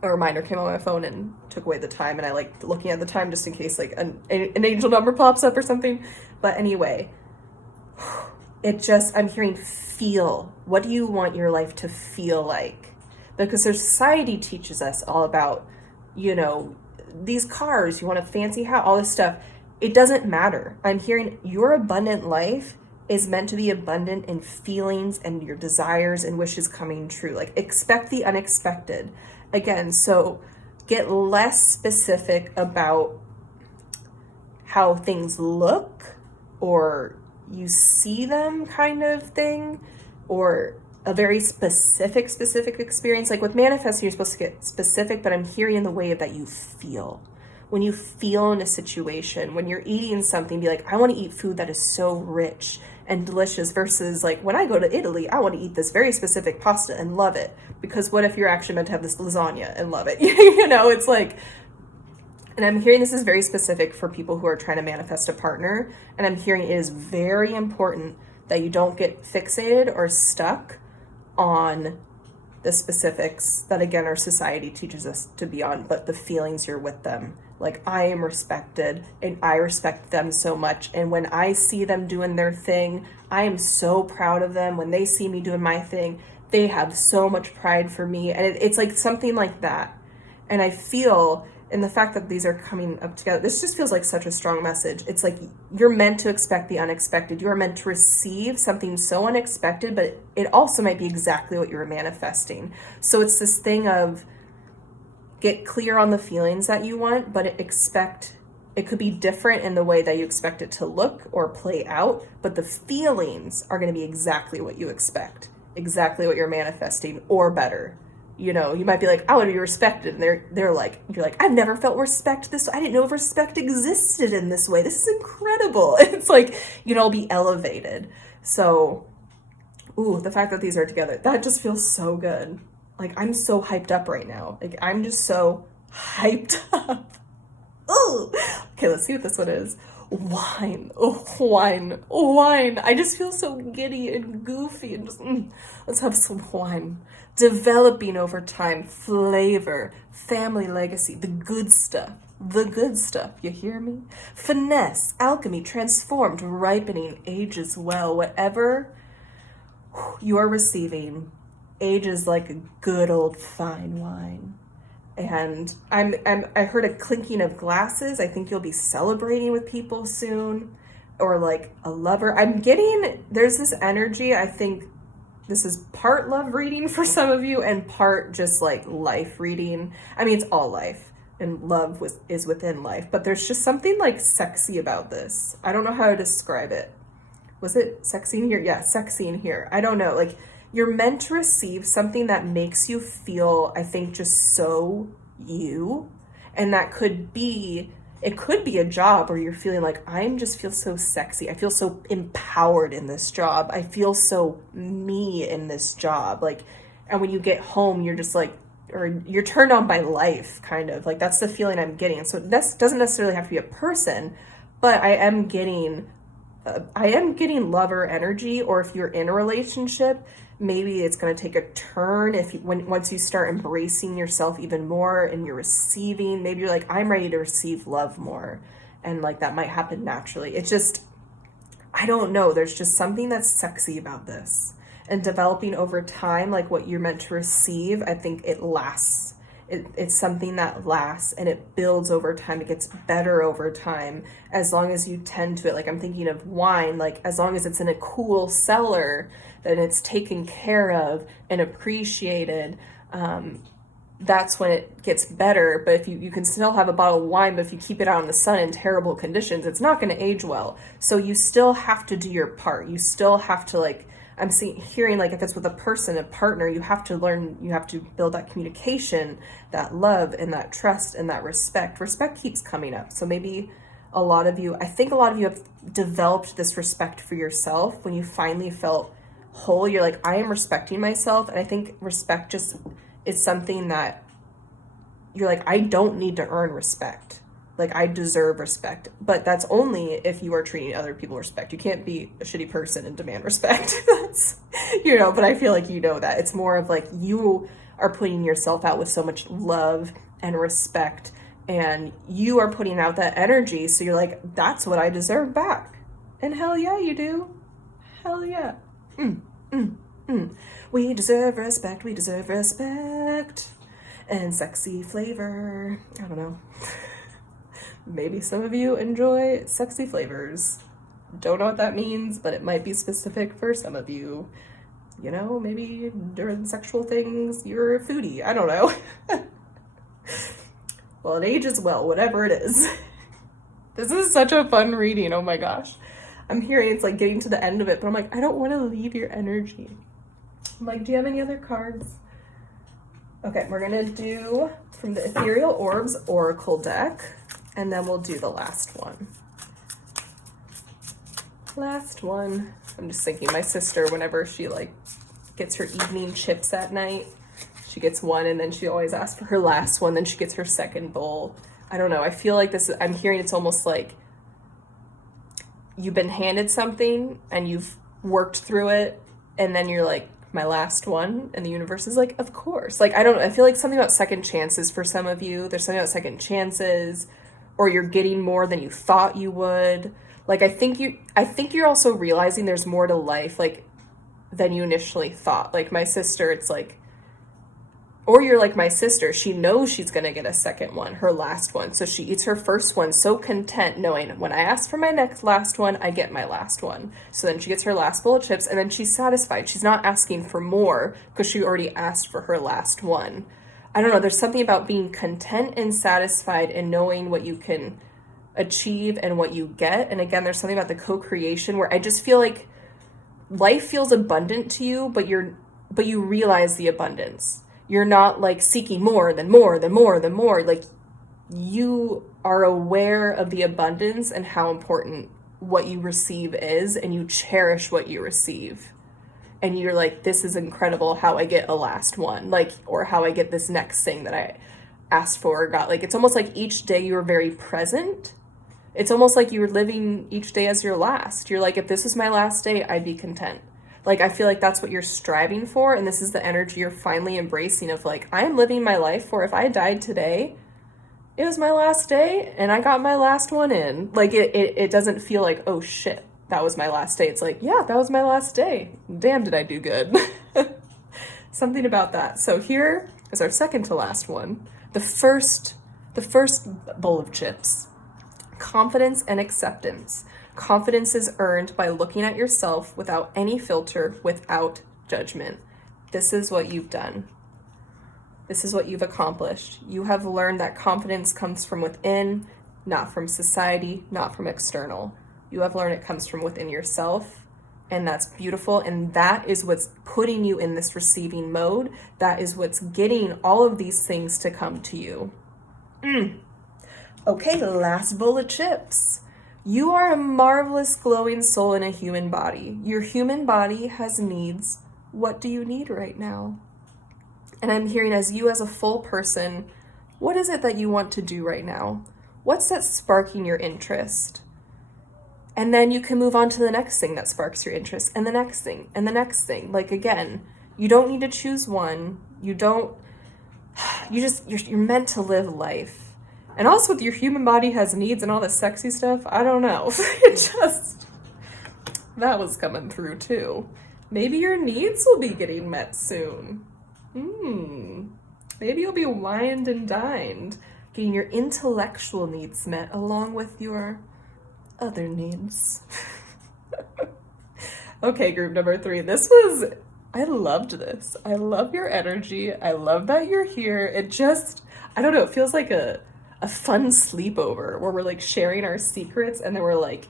a reminder came on my phone and took away the time, and I like looking at the time just in case like an angel number pops up or something. But anyway, it just, I'm hearing feel. What do you want your life to feel like? Because their society teaches us all about, you know, these cars, you want a fancy house, all this stuff. It doesn't matter. I'm hearing your abundant life is meant to be abundant in feelings and your desires and wishes coming true. Like, expect the unexpected. Again, so get less specific about how things look or you see them kind of thing, or a very specific experience. Like with manifesting, you're supposed to get specific, but I'm hearing in the way of that you feel. When you feel in a situation, when you're eating something, be like, I want to eat food that is so rich and delicious, versus like, when I go to Italy, I want to eat this very specific pasta and love it. Because what if you're actually meant to have this lasagna and love it? You know, it's like, and I'm hearing this is very specific for people who are trying to manifest a partner. And I'm hearing it is very important that you don't get fixated or stuck on the specifics that, again, our society teaches us to be on, but the feelings you're with them. Like, I am respected and I respect them so much. And when I see them doing their thing, I am so proud of them. When they see me doing my thing, they have so much pride for me. And it's like something like that. And I feel, and the fact that these are coming up together, this just feels like such a strong message. It's like you're meant to expect the unexpected. You are meant to receive something so unexpected, but it also might be exactly what you were manifesting. So it's this thing of get clear on the feelings that you want, but expect it could be different in the way that you expect it to look or play out, but the feelings are going to be exactly what you expect, exactly what you're manifesting, or better. You know, you might be like, I want to be respected. And they're like, you're like, I've never felt respect this. I didn't know respect existed in this way. This is incredible. It's like, you know, be elevated. So, the fact that these are together, that just feels so good. Like, I'm so hyped up right now. Like, I'm just so hyped up. Ooh. Okay, let's see what this one is. Wine. Oh, wine. Oh, wine. I just feel so giddy and goofy and just, let's have some wine. Developing over time, flavor, family legacy, the good stuff. The good stuff, you hear me? Finesse, alchemy, transformed, ripening, ages well. Whatever you are receiving ages like a good old fine wine. And I heard a clinking of glasses. I think you'll be celebrating with people soon, or like a lover. I'm getting, there's this energy. I think this is part love reading for some of you and part just like life reading. I mean, it's all life, and love is within life, but there's just something like sexy about this. I don't know how to describe it. Was it sexy in here? Yeah, sexy in here. I don't know. Like, you're meant to receive something that makes you feel, I think, just so you. And that could be, it could be a job where you're feeling like, just feel so sexy. I feel so empowered in this job. I feel so me in this job. Like, and when you get home, you're just like, or you're turned on by life, kind of. Like, that's the feeling I'm getting. So this doesn't necessarily have to be a person, but I am getting lover energy. Or if you're in a relationship, maybe it's going to take a turn once you start embracing yourself even more and you're receiving. Maybe you're like, I'm ready to receive love more, and like that might happen naturally. It's just, I don't know. There's just something that's sexy about this. And developing over time, like what you're meant to receive, I think it lasts. It's something that lasts, and it builds over time. It gets better over time as long as you tend to it. Like, I'm thinking of wine, like as long as it's in a cool cellar, then it's taken care of and appreciated. That's when it gets better. But if you can still have a bottle of wine, but if you keep it out in the sun in terrible conditions, it's not going to age well. So you still have to do your part. You still have to, like, hearing like if it's with a person, a partner, you have to learn, you have to build that communication, that love, and that trust, and that respect. Respect keeps coming up. So maybe I think a lot of you have developed this respect for yourself when you finally felt whole. You're like, I am respecting myself. And I think respect just is something that you're like, I don't need to earn respect. Like, I deserve respect. But that's only if you are treating other people respect. You can't be a shitty person and demand respect. That's, but I feel like you know that. It's more of like you are putting yourself out with so much love and respect, and you are putting out that energy. So you're like, that's what I deserve back. And hell yeah, you do. Hell yeah. We deserve respect. We deserve respect. And sexy flavor. I don't know. Maybe some of you enjoy sexy flavors. Don't know what that means, but it might be specific for some of you. Maybe during sexual things, you're a foodie. I don't know. Well, it ages well, whatever it is. This is such a fun reading. Oh my gosh. I'm hearing it's like getting to the end of it, but I'm like, I don't want to leave your energy. I'm like, do you have any other cards? Okay, we're going to do from the Ethereal Orbs Oracle deck. And then we'll do the last one. I'm just thinking my sister, whenever she like gets her evening chips at night, she gets one, and then she always asks for her last one. Then she gets her second bowl. I don't know. I feel like I'm hearing it's almost like you've been handed something and you've worked through it. And then you're like, my last one. And the universe is like, of course. Like, I feel like something about second chances for some of you. There's something about second chances. Or you're getting more than you thought you would. Like, I think you're also realizing there's more to life, like, than you initially thought. Like, my sister, it's like, or you're like my sister, she knows she's gonna get a second one, her last one. So she eats her first one so content, knowing when I ask for my last one, I get my last one. So then she gets her last bowl of chips, and then she's satisfied. She's not asking for more because she already asked for her last one. I don't know, there's something about being content and satisfied and knowing what you can achieve and what you get. And again, there's something about the co-creation where I just feel like life feels abundant to you, but you realize the abundance. You're not like seeking more than more than more than more. Like, you are aware of the abundance and how important what you receive is, and you cherish what you receive. And you're like, this is incredible how I get a last one, like, or how I get this next thing that I asked for or got. Like, it's almost like each day you were very present. It's almost like you were living each day as your last. You're like, if this was my last day, I'd be content. Like, I feel like that's what you're striving for. And this is the energy you're finally embracing of like, I am living my life for if I died today, it was my last day and I got my last one in. Like, it doesn't feel like, oh shit, that was my last day. It's like, yeah, that was my last day. Damn, did I do good. Something about that. So here is our second to last one. The first bowl of chips. Confidence and acceptance. Confidence is earned by looking at yourself without any filter, without judgment. This is what you've done. This is what you've accomplished. You have learned that confidence comes from within, not from society, not from external. You have learned it comes from within yourself, and that's beautiful. And that is what's putting you in this receiving mode. That is what's getting all of these things to come to you. Okay, last bowl of chips. You are a marvelous glowing soul in a human body. Your human body has needs. What do you need right now? And I'm hearing as you as a full person, what is it that you want to do right now? What's that sparking your interest? And then you can move on to the next thing that sparks your interest, and the next thing, and the next thing. Like, again, you don't need to choose one. You're meant to live life. And also with your human body has needs and all this sexy stuff, I don't know. That was coming through too. Maybe your needs will be getting met soon. Maybe you'll be wined and dined, getting your intellectual needs met along with your other needs. Okay, group number 3. I loved this. I love your energy. I love that you're here. It just, I don't know, it feels like a fun sleepover where we're like sharing our secrets and then we're like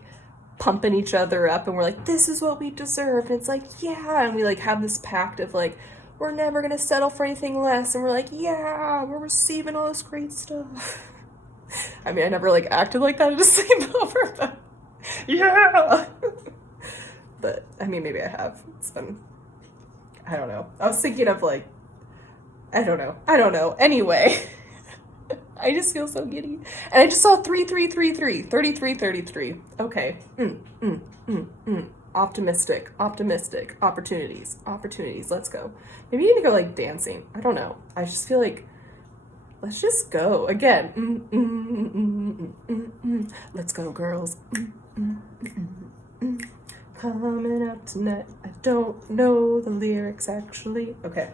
pumping each other up and we're like, this is what we deserve. And it's like, yeah. And we like have this pact of like, we're never going to settle for anything less. And we're like, yeah, we're receiving all this great stuff. I mean, I never like acted like that at a sleepover, but yeah. But I mean, maybe I have. It's been, I don't know. I was thinking of like, I don't know. Anyway, I just feel so giddy. And I just saw 3333, 3333. Okay. Optimistic, opportunities. Let's go. Maybe you need to go like dancing. I don't know. I just feel like, let's just go. Again. Let's go, girls. Coming out tonight. I don't know the lyrics actually. Okay.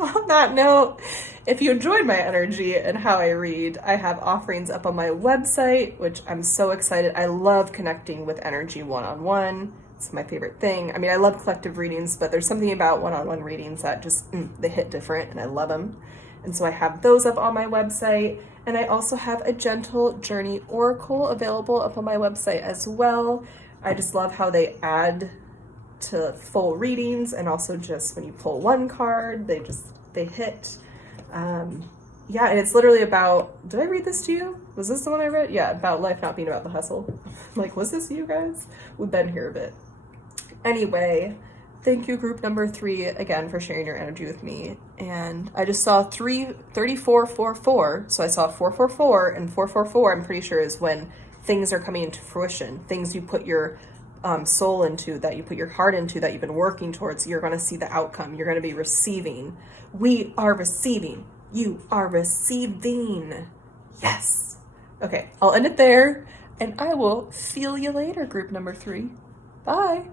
On that note, if you enjoyed my energy and how I read, I have offerings up on my website, which I'm so excited. I love connecting with energy one-on-one. It's my favorite thing. I mean, I love collective readings, but there's something about one-on-one readings that just, they hit different, and I love them. And so I have those up on my website, and I also have a Gentle Journey Oracle available up on my website as well. I just love how they add to full readings, and also just when you pull one card, they hit. Yeah, and it's literally about, did I read this to you? Was this the one I read? Yeah, about life not being about the hustle. Like, was this you guys? We've been here a bit. Anyway, thank you, group number 3, again, for sharing your energy with me. And I just saw 3444, so I saw 444, and 444, I'm pretty sure, is when things are coming into fruition, things you put your soul into, that you put your heart into, that you've been working towards. You're going to see the outcome. You're going to be receiving. We are receiving. You are receiving. Yes. Okay, I'll end it there, and I will feel you later, group number 3. Bye.